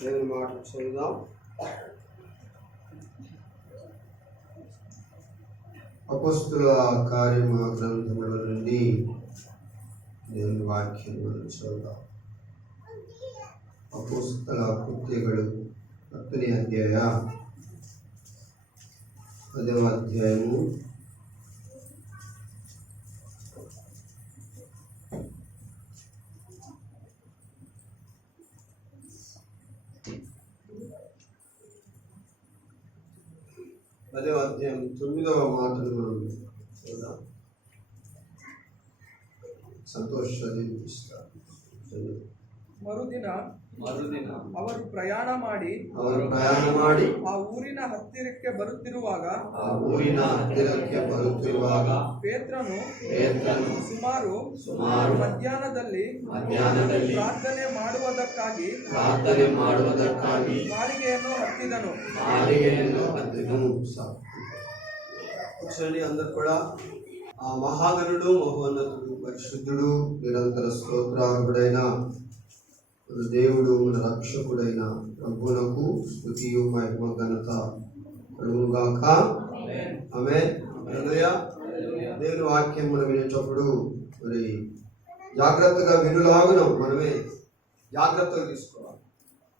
దేవుని మాట చదువుదాం. అపొస్తలుల కార్యముల గ్రంథముల నుండి దేవుని వాక్యం చదువుదాం. అపొస్తలుల కృత్యಗಳು 10వ అధ్యాయము 9వ మాటను మనం చూద్దాం. సంతోష్ చదివిస్తారు. ಮರುದಿನ ಅವರು ಪ್ರಯಾಣ ಮಾಡಿ ಆ ಊರಿನ ಹತ್ತಿರಕ್ಕೆ ಬರುತ್ತಿರುವಾಗ ಪೇತ್ರನು ಸುಮಾರು ಮಧ್ಯಾಹ್ನದಲ್ಲಿ ಪ್ರಾರ್ಥನೆ ಮಾಡುವುದಕ್ಕಾಗಿ ಮಾಳಿಗೆಯನ್ನು ಹತ್ತಿದನು. అందరు కూడా ఆ మహాగణుడు మహోన్నతుడు పరిశుద్ధుడు నిరంతర స్తోత్రార్హుడైన మన దేవుడు మన రక్షకుడైన ప్రభువునకు స్తుతియు మహిమ ఘనత కలుగుగాక. ఆమేన్. హల్లెలూయా. దేవుని వాక్యం మనం వినేటప్పుడు మరి జాగ్రత్తగా వినులాగున మనమే జాగ్రత్తగా తీసుకోవాలి.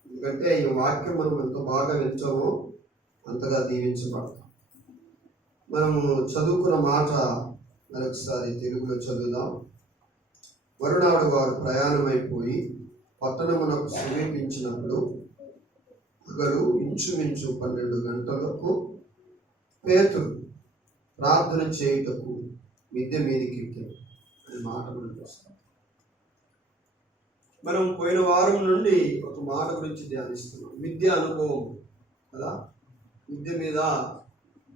ఎందుకంటే ఈ వాక్యం మనం ఎంత బాగా వింటామో అంతగా దీవించబడతాం. మనము చదువుకున్న మాట మరొకసారి తెలుగులో చదువుదాం. మరునాడు వారు ప్రయాణమైపోయి పట్టణమునకు సమీపించినప్పుడు ఒకరు ఇంచుమించు 12 గంటలకు పేతురు ప్రార్థన చేయుటకు మిద్దె మీదికి ఎక్కాడు అనే మాట మనం చూస్తాం. మనం పోయిన వారం నుండి ఒక మాట గురించి ధ్యానిస్తున్నాం. మిద్దె అనుభవం కదా. మిద్దె మీద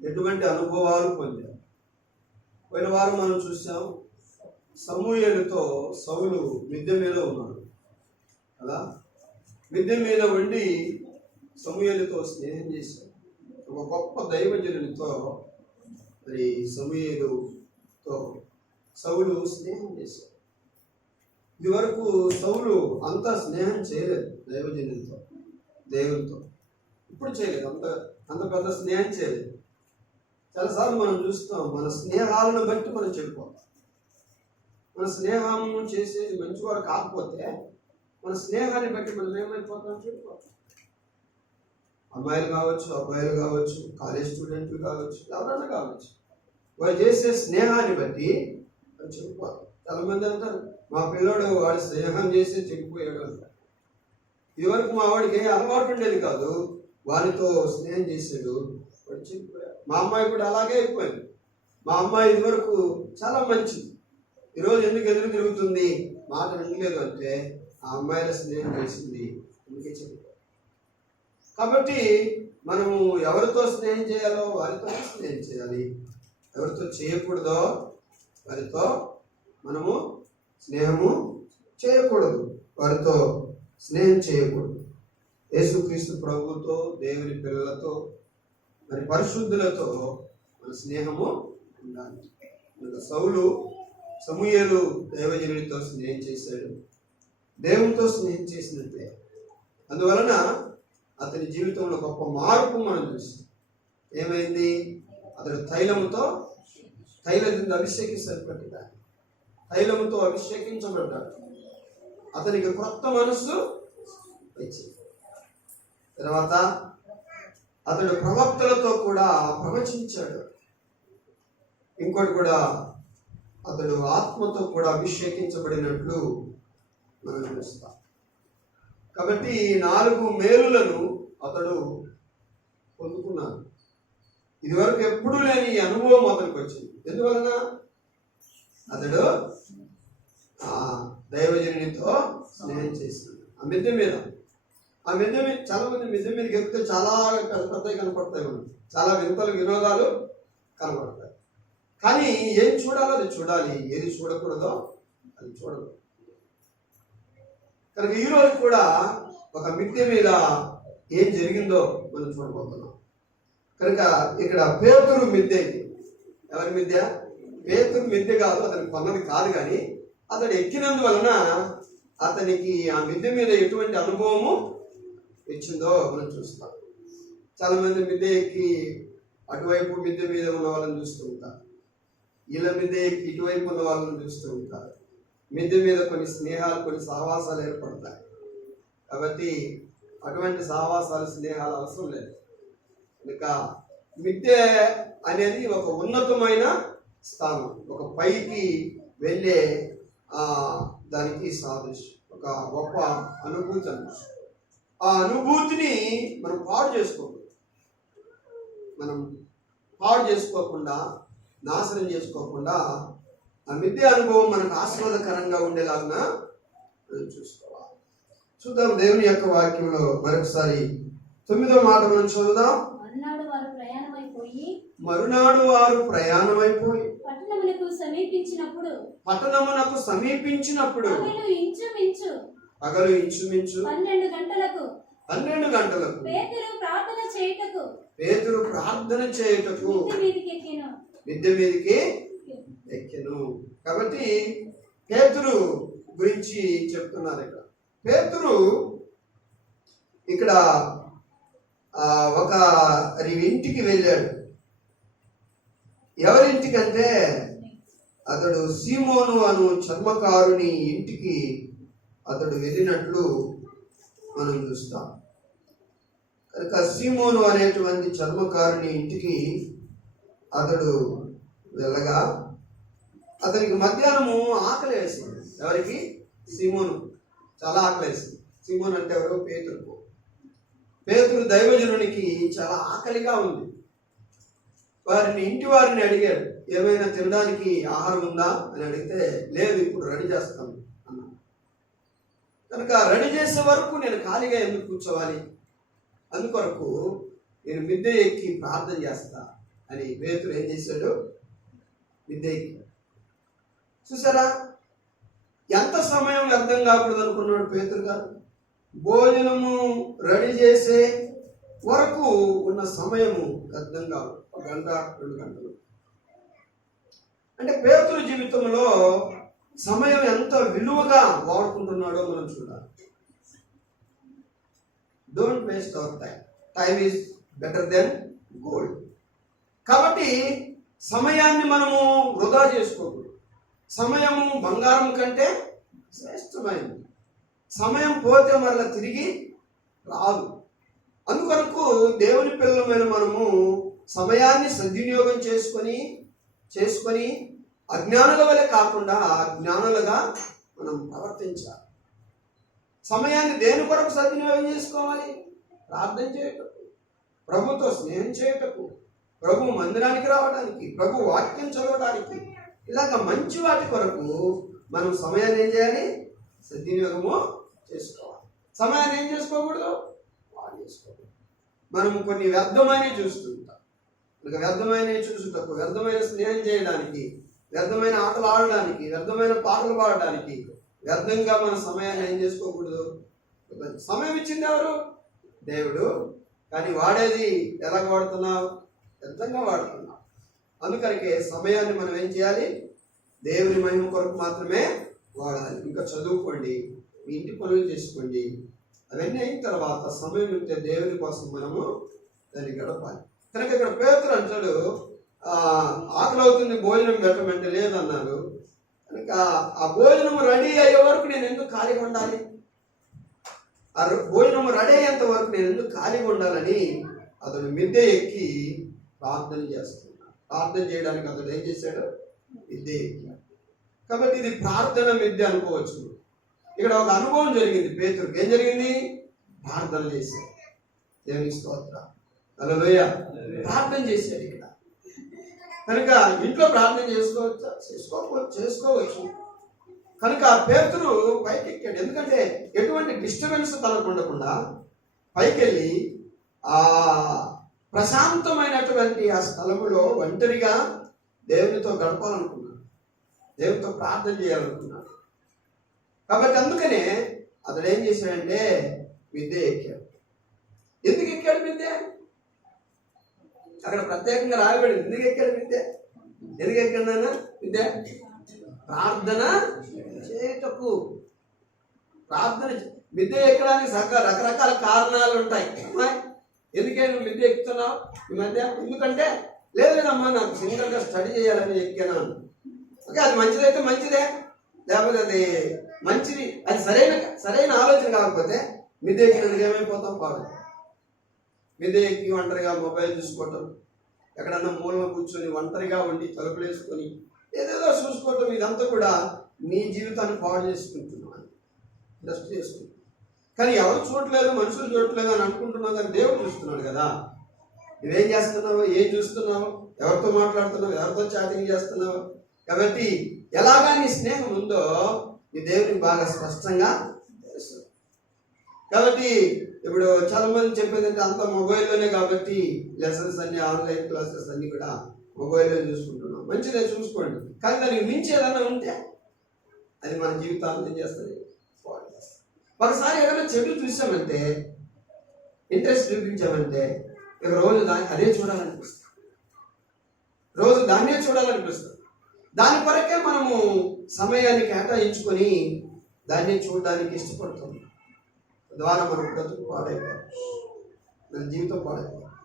ఎటువంటి అనుభవాలు పొందారు. పోయిన వారం మనం చూసాం, సమూయేలుతో సౌలు మిద్దె మీద ఉన్నాడు కదా. మిద్దె మీద ఉండి సమూయేలుతో స్నేహం చేశాడు. ఒక గొప్ప దైవజనునితో మరి సమూయేలుతో సౌలు స్నేహం చేశాడు. ఇది వరకు సౌలు అంత స్నేహం చేయలేదు దైవజనునితో, దేవునితో. ఇప్పుడు చేయలేదు, అంత పెద్ద స్నేహం చేయలేదు. చాలాసార్లు మనం చూస్తాం, మన స్నేహాలను బట్టి మనం చెడిపోతాం. మన స్నేహం చేసేది మంచివారు కాకపోతే మన స్నేహాన్ని బట్టి మనం ఏమైపోతాం, చెడిపోతాం. అమ్మాయిలు కావచ్చు, అబ్బాయిలు కావచ్చు, కాలేజ్ స్టూడెంట్లు కావచ్చు, ఎవరైనా కావచ్చు, వాళ్ళు చేసే స్నేహాన్ని బట్టి మనం చెడిపోతాం. చాలామంది అంటారు, మా పిల్లోడు వాడు స్నేహం చేసి చెడిపోయాడు అంటారు. ఇదివరకు మా వాడికి అలవాటు ఉండేది కాదు, వారితో స్నేహం చేసాడు, వాడు చెడిపోయాడు. మా అమ్మాయి కూడా అలాగే అయిపోయింది. మా అమ్మాయి ఇదివరకు చాలా మంచిది, ఈరోజు ఎందుకు ఎదురు తిరుగుతుంది, మాట వినలేదు అంటే ఆ అమ్మాయిల స్నేహం చేసింది, అందుకే చెడిపోయింది. కాబట్టి మనము ఎవరితో స్నేహం చేయాలో వారితో స్నేహం చేయాలి, ఎవరితో చేయకూడదో వారితో మనము స్నేహము చేయకూడదు, వారితో స్నేహం చేయకూడదు. యేసుక్రీస్తు ప్రభువుతో, దేవుని పిల్లలతో, మరి పరిశుద్ధులతో మన స్నేహము ఉండాలి. సమూయేలు దైవజనుడితో స్నేహం చేశాడు, దేవునితో స్నేహం చేసినట్లే. అందువలన అతని జీవితంలో గొప్ప మార్పు మనం చూస్తాం. ఏమైంది? అతడు తైలముతో అభిషేకించబడ్డాడు, తైలముతో అభిషేకించబడ్డాడు. అతనికి క్రొత్త మనస్సు వచ్చింది. తర్వాత అతడు ప్రవక్తలతో కూడా ప్రవచించాడు. ఇంకోటి కూడా, అతడు ఆత్మతో కూడా అభిషేకించబడినట్లు మనం చూస్తాం. కాబట్టి 4 మేలులను అతడు పొందుకున్నాడు. ఇదివరకు ఎప్పుడూ లేని అనుభవం అతనికి వచ్చింది. ఎందువలన? అతడు దైవజనునితో స్నేహం చేసినాడు. ఆ మిద్దె మీద చాలా మంది మిద్దె మీదకి ఎక్కితే చాలా పెద్దవి కనపడతాయి, మనకి చాలా వినోదాలు కనపడతాయి. కానీ ఏం చూడాలో అది చూడాలి, ఏది చూడకూడదో అది చూడదు. కనుక ఈరోజు కూడా ఒక మిద్దె మీద ఏం జరిగిందో మనం చూడబోతున్నాం. కనుక ఇక్కడ పేతురు మిద్దె. ఎవరి మిద్దె? పేతురు మిద్దె కాదు, అతనికి కొన్నది కాదు. కానీ అతడు ఎక్కినందువలన అతనికి ఆ మిద్దె మీద ఎటువంటి అనుభవము ఇచ్చిందో మనం చూస్తాం. చాలా మంది మిద్దె ఎక్కి అటువైపు మిద్దె మీద ఉన్న వాళ్ళని చూస్తూ ఉంటారు, వీళ్ళ మిద్దె ఎక్కి ఇటువైపు ఉన్న వాళ్ళని చూస్తూ ఉంటారు. మిద్దె మీద కొన్ని స్నేహాలు, కొన్ని సహవాసాలు ఏర్పడతాయి. కాబట్టి అటువంటి సహవాసాలు, స్నేహాలు అవసరం లేదు. కనుక మిద్దె అనేది ఒక ఉన్నతమైన స్థానం, ఒక పైకి వెళ్ళే దానికి సాదృశ్యం, ఒక గొప్ప అనుభూతి అన్నమాట. ఆ అనుభూతిని మనం పాడు చేసుకోకుండా, నాశనం చేసుకోకుండా ఆ మిద్దె అనుభవం మనకు ఆశీర్వాదకరంగా ఉండేలాగా మనం చూసుకోవాలి. చూద్దాం దేవుని యొక్క వాక్యంలో మరొకసారి 9వ మాట మనం చదువుదాం. మరునాడు వారు ప్రయాణమైపోయి పట్టణమునకు సమీపించినప్పుడు పగలు ఇంచుమించు 12 గంటలకు పేతురు ప్రార్థన చేయుటకు మిద్దె మీదకి ఎక్కెను. కాబట్టి పేతురు గురించి చెప్తున్నారు ఇక్కడ. పేతురు ఇక్కడ ఒకరి ఇంటికి వెళ్ళాడు. ఎవరింటికంటే అతడు సీమోను అను చర్మకారుని ఇంటికి అతడు వెళ్ళినట్లు మనం చూస్తాం. కనుక సీమోను అనేటువంటి చర్మకారుని ఇంటికి అతడు వెళ్ళగా అతనికి మధ్యాహ్నము ఆకలి వేసింది. ఎవరికి? సీమోను. చాలా ఆకలి వేసింది. సీమోను అంటే ఎవరు? పేతురు దైవజనునికి చాలా ఆకలిగా ఉంది. ఇంటి వారిని అడిగాడు, ఏమైనా తినడానికి ఆహారం ఉందా అని అడిగితే, లేదు, ఇప్పుడు రెడీ చేస్తాను అన్నా. కనుక రెడీ చేసే వరకు నేను ఖాళీగా ఎందుకు కూర్చోవాలి, అందుకొరకు నేను మిద్దె ఎక్కి ప్రార్థన చేస్తా అని పేతురు ఏం చేశాడు? మిద్దె ఎక్కి. చూసారా, ఎంత సమయం వ్యర్థం కాకూడదు అనుకున్నాడు పేతురు గారు. భోజనము రెడీ చేసే వరకు ఉన్న సమయము వ్యర్థం కాదు. 1 గంట 2 గంటలు అంటే పేతురు జీవితంలో సమయం ఎంత విలువగా వాడుకుంటున్నాడో మనం చూడాలి. Don't waste our time. Time is better than gold. కాబట్టి సమయాన్ని మనము వృధా చేసుకోకూడదు. సమయము బంగారం కంటే శ్రేష్టమైనది. సమయం పోతే మరలా తిరిగి రాదు. అందుకొరకు దేవుని పిల్లలమైన మనము సమయాన్ని సద్వినియోగం చేసుకొని అజ్ఞానుల వలె కాకుండా జ్ఞానులుగా మనం ప్రవర్తించాలి. సమయాన్ని దేని కొరకు సద్వినియోగం చేసుకోవాలి? ప్రార్థన చేయటకు, ప్రభుతో స్నేహం చేయటకు, ప్రభు మందిరానికి రావడానికి, ప్రభు వాక్యం చదవడానికి, ఇలాగ మంచి వాటి కొరకు మనం సమయాన్ని ఏం చేయాలి? సద్వినియోగము చేసుకోవాలి. సమయాన్ని ఏం చేసుకోకూడదు? వాడు చేసుకోకూడదు. మనం కొన్ని వ్యర్థమైనవి చూస్తుంటాం. వ్యర్థమైనవి చూసుటకు, వ్యర్థమైన స్నేహం చేయడానికి, వ్యర్థమైన ఆటలు ఆడడానికి, వ్యర్థమైన పాటలు పాడడానికి వ్యర్థంగా మన సమయాన్ని ఏం చేసుకోకూడదు. సమయం ఇచ్చింది ఎవరు? దేవుడు. కానీ వాడేది ఎలాగ వాడుతున్నావు? వ్యర్థంగా వాడుతున్నావు. అందుకనికే సమయాన్ని మనం ఏం చేయాలి? దేవుని మహిమ కొరకు మాత్రమే వాడాలి. ఇంకా చదువుకోండి, మీ ఇంటి పనులు చేసుకోండి. అవన్నీ అయిన తర్వాత సమయం ఉంటే దేవుని కోసం మనము దాన్ని గడపాలి. కనుక ఇక్కడ పేతురు అంటాడు, ఆకలి అవుతుంది, భోజనం పెట్టమంటే లేదన్నారు. కనుక ఆ భోజనం రెడీ అయ్యే వరకు నేను ఎందుకు ఖాళీగా ఉండాలి? ఆ భోజనం రెడీ అయ్యేంత వరకు నేను ఎందుకు ఖాళీగా ఉండాలని అతడు మిద్దె ఎక్కి ప్రార్థన చేస్తున్నాడు. ప్రార్థన చేయడానికి అతడు ఏం చేశాడు? మిద్దె ఎక్కాడు. కాబట్టి ఇది ప్రార్థన మిద్దె అనుకోవచ్చు. ఇక్కడ ఒక అనుభవం జరిగింది పేతురుకి. ఏం జరిగింది? ప్రార్థన చేశాడు. దేవుని స్తోత్రం. హల్లెలూయా. ప్రార్థన చేశాడు. ఇక్కడ కనుక ఇంట్లో ప్రార్థన చేసుకోవచ్చా? చేసుకోవచ్చు. కనుక పేతురు పైకి ఎక్కాడు. ఎందుకంటే ఎటువంటి డిస్టర్బెన్స్ తనకు ఉండకుండా పైకి వెళ్ళి ఆ ప్రశాంతమైనటువంటి ఆ స్థలములో ఒంటరిగా దేవునితో గడపాలనుకున్నాడు, దేవునితో ప్రార్థన చేయాలనుకున్నాడు. కాబట్టి అందుకనే అతడు ఏం చేశాడంటే మిద్దె ఎక్కాడు. ఎందుకు ఎక్కాడు మిద్దె? అక్కడ ప్రత్యేకంగా రాయబడింది. ఎందుకు ఎక్కాడు మిద్దె? ఎందుకు ఎక్కాడు నాన్న మిద్దె? ప్రార్థన చేయటకు. ప్రార్థన మిద్దె ఎక్కడానికి రకరకాల కారణాలు ఉంటాయి. ఎందుకే నువ్వు మిద్దె ఎక్కుతున్నావు ఈ మధ్య? ఎందుకంటే లేదమ్మా నాకు సింగల్గా స్టడీ చేయాలని ఎక్కాను. ఓకే, అది మంచిదైతే మంచిదే, లేకపోతే అది మంచిది, అది సరైన ఆలోచన కాకపోతే మిద్దె ఎక్కినందుకు ఏమైపోతాం? పాడు. మిద్దె ఎక్కి ఒంటరిగా మొబైల్ చూసుకోవటం, ఎక్కడన్నా మూలన కూర్చొని ఒంటరిగా ఉండి తలుపులు వేసుకొని ఏదేదో చూసుకోవటం, ఇదంతా కూడా నీ జీవితాన్ని పాడు చేసుకుంటున్నాను, డస్ట్ చేసుకుంటున్నాను. కానీ ఎవరు చూడట్లేదు, మనుషులు చూడట్లేదు అని అనుకుంటున్నావు, కానీ దేవుడు చూస్తున్నాడు కదా. నువ్వేం చేస్తున్నావు, ఏం చూస్తున్నావు, ఎవరితో మాట్లాడుతున్నావు, ఎవరితో చాటింగ్ చేస్తున్నావు. కాబట్టి ఎలాగా నీ స్నేహం ఉందో నీ దేవునికి బాగా స్పష్టంగా తెలుసు. కాబట్టి ఇప్పుడు చాలా మంది చెప్పేది అంటే అంత మొబైల్లోనే, కాబట్టి లెసన్స్ అన్ని, ఆన్లైన్ క్లాసెస్ అన్ని కూడా మొబైల్లో చూసుకుంటున్నాం. మంచిదే, చూసుకోండి. కానీ దానికి మించి ఏదైనా ఉంటే అది మన జీవితాలను ఏం చేస్తుంది? పాడు చేస్తుంది. ఒకసారి ఏదైనా చెడు చూసామంటే, ఇంట్రెస్ట్ చూపించామంటే ఇక రోజు అదే చూడాలనిపిస్తుంది, రోజు దాన్నే చూడాలనిపిస్తుంది. దాని కొరకే మనము సమయాన్ని కేటాయించుకొని దాన్ని చూడడానికి ఇష్టపడుతుంది. ద్వారా మన బ్రతుకు పాడైపోవాలి, మన జీవితం పాడైపోవాలి.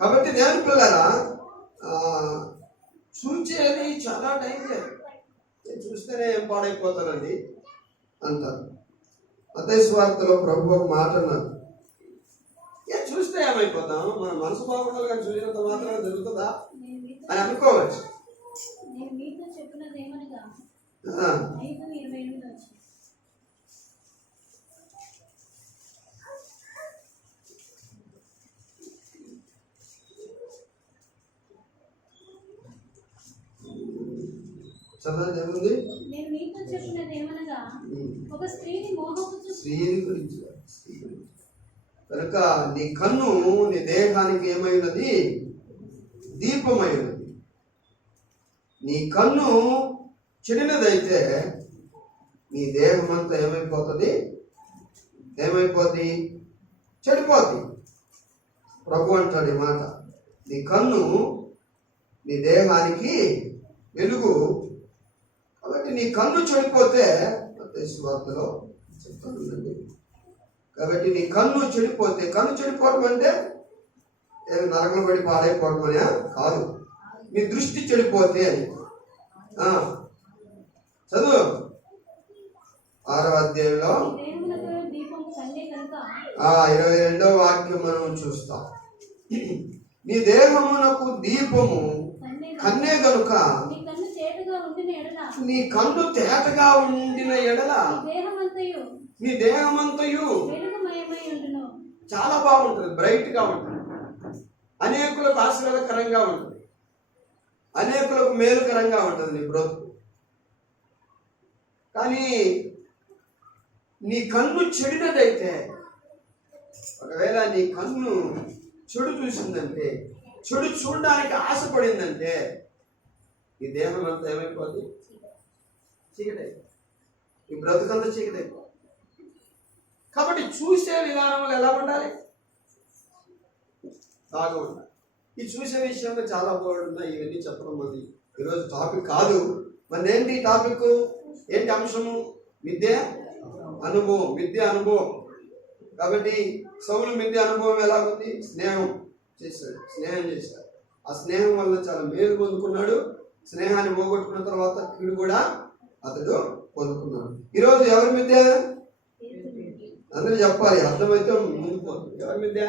కాబట్టి దేవుని పిల్లరా, చూసేది చాలా డేంజర్. చూస్తేనే ఏం పాడైపోతారండి అంటారు. మత్తయి సువార్తలో ప్రభు ఒక మాట అన్నారు, చూస్తే ఏమైపోతాం, మన మనసు బాగుండాలి కానీ చూసినంత మాత్రం జరుగుతుందా అని అనుకోవచ్చు. చదవండి, ఏముంది? స్త్రీని గురించి కనుక నీ కన్ను నీ దేహానికి ఏమైనది? దీపమైనది. నీ కన్ను చెడినదైతే నీ దేహం అంతా ఏమైపోతుంది? చెడిపోద్ది. ప్రభు అంటాడు ఈ మాట, నీ కన్ను నీ దేహానికి వెలుగు. కాబట్టి నీ కన్ను చెడిపోతే, మత్తయి సువార్తలో చెప్తానండి. కాబట్టి నీ కన్ను చెడిపోవడం అంటే నరకం పడి పాడైపోవడం అనే కాదు, నీ దృష్టి చెడిపోతే అని. చదువు 6వ అధ్యాయంలో 22వ వాక్యం మనం చూస్తాం. నీ దేహమునకు దీపము కన్నే గనుక నీ కన్ను తేటగా ఉండిన ఎడల నీ దేహమంతయు చాలా బాగుంటుంది, బ్రైట్ గా ఉంటుంది, అనేకులకు ఆశీర్వాదకరంగా ఉంటుంది, అనేకులకు మేలుకరంగా ఉంటుంది నీ బ్రతుకు. కానీ నీ కన్ను చెడినదైతే, ఒకవేళ నీ కన్ను చెడు చూసిందంటే, చెడు చూడడానికి ఆశపడిందంటే ఈ దేహం అంతా ఏమైపోతుంది? చీకటైపోతుంది, ఈ బ్రతుకంతా చీకటైపోతుంది. కాబట్టి చూసే విధానంలో ఎలా ఉండాలి? బాగా ఉండాలి. ఈ చూసే విషయంలో చాలా బాగుంటున్నాయి, ఇవన్నీ చెప్పడం మంది ఈరోజు టాపిక్ కాదు. మరి ఏంటి టాపిక్, ఏంటి అంశము? మిథ్య అనుభవం. కాబట్టి సౌలు మిథ్య అనుభవం ఎలా ఉంది? స్నేహం చేశాడు. ఆ స్నేహం వల్ల చాలా మేలు పొందుకున్నాడు. స్నేహాన్ని పోగొట్టుకున్న తర్వాత కీడు కూడా అతడు పొందుకున్నాడు. ఈరోజు ఎవరి మిథ్య? అందరూ చెప్పాలి, అర్థమైతే ముందు పోతుంది. ఎవరి మిథ్య?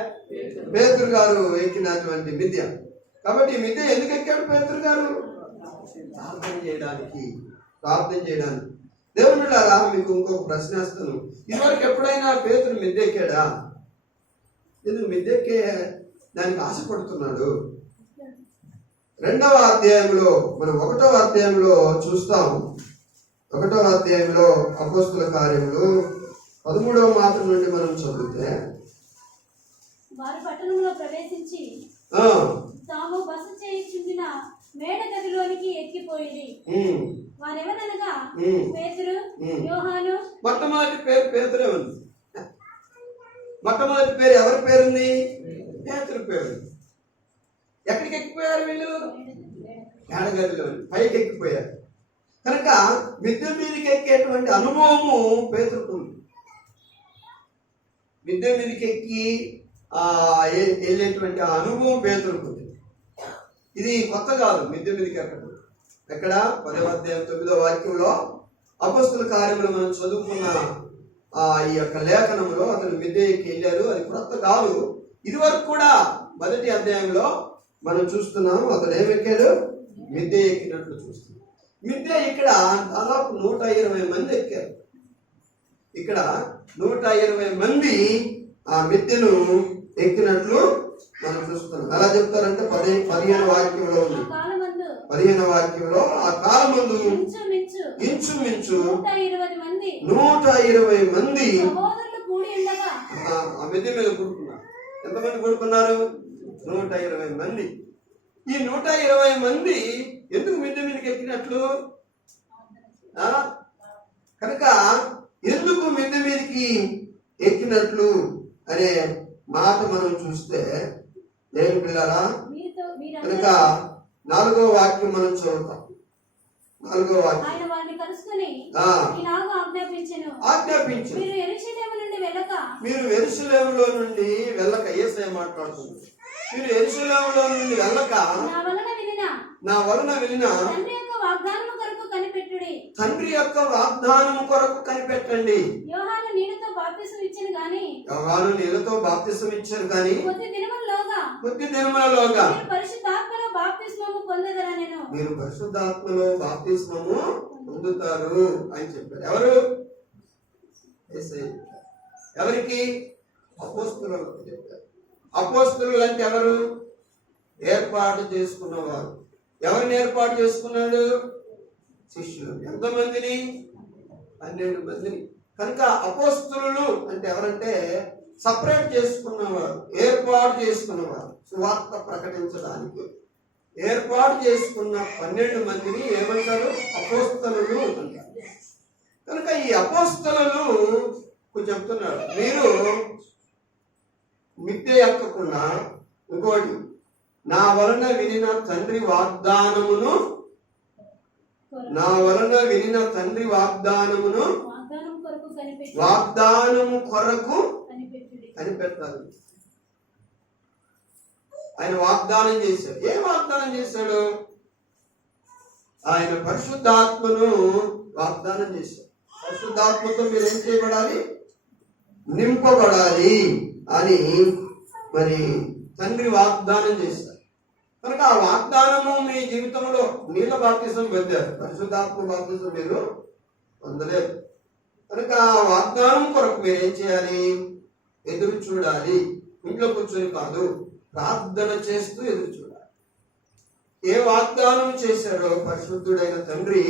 పేతురు గారు ఎక్కినటువంటి మిథ్య. కాబట్టి ఈ మిథ్య ఎందుకు ఎక్కాడు పేతురు గారు? ప్రార్థన చేయడానికి. దేవుని బిడ్డలారా, మీకు ఇంకొక ప్రశ్న వేస్తాను. ఇదివరకు ఎప్పుడైనా పేతురు మిద్దె ఎక్కాడా? ఎందుకు మిద్దె ఎక్కే దానికి ఆశపడుతున్నాడు? 2వ అధ్యాయంలో, మనం 1వ అధ్యాయంలో చూస్తాం. 1వ అధ్యాయంలో అపోస్తుల కార్యములు 13వ మాట నుండి మనం చదివితే, వారు పట్టణంలో ప్రవేశించి తాము బస చేయుచుండిన మేడ గదిలోనికి ఎక్కిపోయింది. వారెవరనగా పేతురు, యోహాను. మొట్టమొదటి పేరు పేతురే ఉంది. మొట్టమొదటి పేరు ఎవరి పేరుంది? పేతురు పేరు. ఎక్కడికి ఎక్కిపోయారు వీళ్ళు? మేడ గదిలో పైకి ఎక్కిపోయారు. కనుక మిద్దె మీదకి ఎక్కేటువంటి అనుభవము పేతురుకు ఉంది. మిద్దె మీదకి ఎక్కి వెళ్ళేటువంటి ఆ అనుభవం పేతురుకు ఉంది. ఇది కొత్త కాదు మిద్దె మీదకి ఎక్కడం. ఎక్కడ 10వ అధ్యాయం 9వ వాక్యంలో అపొస్తలుల కార్యములు మనం చదువుకున్న ఈ యొక్క లేఖనంలో అతను మిద్దె ఎక్కి వెళ్ళారు. అది కొత్త కాదు. ఇది వరకు కూడా 1వ అధ్యాయంలో మనం చూస్తున్నాం అతను ఏమెక్కాడు, మిద్దె ఎక్కినట్లు చూస్తున్నాం. మిద్దె ఇక్కడ దాదాపు 120 మంది ఎక్కారు. ఇక్కడ 120 మంది ఆ మిద్దెను ఎక్కినట్లు మనం చూస్తున్నాం. ఎలా చెప్తారంటే 15వ వాక్యంలో ఉంది. 15వ వాక్యంలో ఆ కాలమందు ఇంచుమించు 120 మంది ఆ మిద్దె మీద కూడుకున్నారు. ఎంతమంది కూడుకున్నారు? 120 మంది. ఈ 120 మంది ఎందుకు మిద్దె మీదకి ఎక్కినట్లు? కనుక ఎందుకు మిద్దె మీదకి ఎక్కినట్లు అనే మాట మనం చూస్తే ఏం పిల్లరా, కనుక 4వ వాక్యం మనం చదువుతాం. 4వ వాక్యం ఆజ్ఞాపించు మీరు యెరూషలేములో నుండి వెళ్ళక, యేసయ్య మాట్లాడుతుంది, మీరు యెరూషలేములో నుండి వెళ్ళక నా వలన వినిన తండ్రి యొక్క వాగ్దానము కొరకు కనిపెట్టండి. యోహాను నీళ్లతో బాప్తిసం ఇచ్చారు కానీ కొద్ది దినములలోగా మీరు పరిశుద్ధాత్మలో బాప్తిస్మము పొందుతారు అని చెప్పారు. ఎవరు? ఎవరికి? అపోస్తలులకు చెప్పారు. అపోస్తలులు అంటే ఎవరు? ఏర్పాటు చేసుకున్నవారు. ఎవరిని ఏర్పాటు చేసుకున్నాడు? శిష్యులు. ఎంతమందిని? 12 మందిని. కనుక అపోస్తలులు అంటే ఎవరంటే సపరేట్ చేసుకున్నవారు, ఏర్పాటు చేసుకున్నవారు. సువార్త ప్రకటించడానికి ఏర్పాటు చేసుకున్న 12 మందిని ఏమంటారు? అపోస్తలులు అంటారు. కనుక ఈ అపోస్తలులు చెప్తున్నాడు, మీరు మిద్దె ఎక్కకుండా ఇంకోటి, నా వలన వినిన తండ్రి వాగ్దానమును వాగ్దానము కొరకు కనిపెట్టాలి. ఆయన వాగ్దానం చేశాడు. ఏం వాగ్దానం చేశాడు? ఆయన పరిశుద్ధాత్మను వాగ్దానం చేశాడు. పరిశుద్ధాత్మతో మీరు ఏం చేయబడాలి? నింపబడాలి అని మరి తండ్రి వాగ్దానం చేశారు. కనుక ఆ వాగ్దానము మీ జీవితంలో నీళ్ళ బాప్తిసం పొందారు, పరిశుద్ధాత్మ బాప్తిసం మీరు పొందలేరు. కనుక ఆ వాగ్దానం కొరకు మీరు ఏం చేయాలి? ఎదురు చూడాలి. ఇంట్లో కూర్చొని కాదు, ప్రార్థన చేస్తూ ఎదురు చూడాలి. ఏ వాగ్దానం చేశాడో పరిశుద్ధుడైన తండ్రి,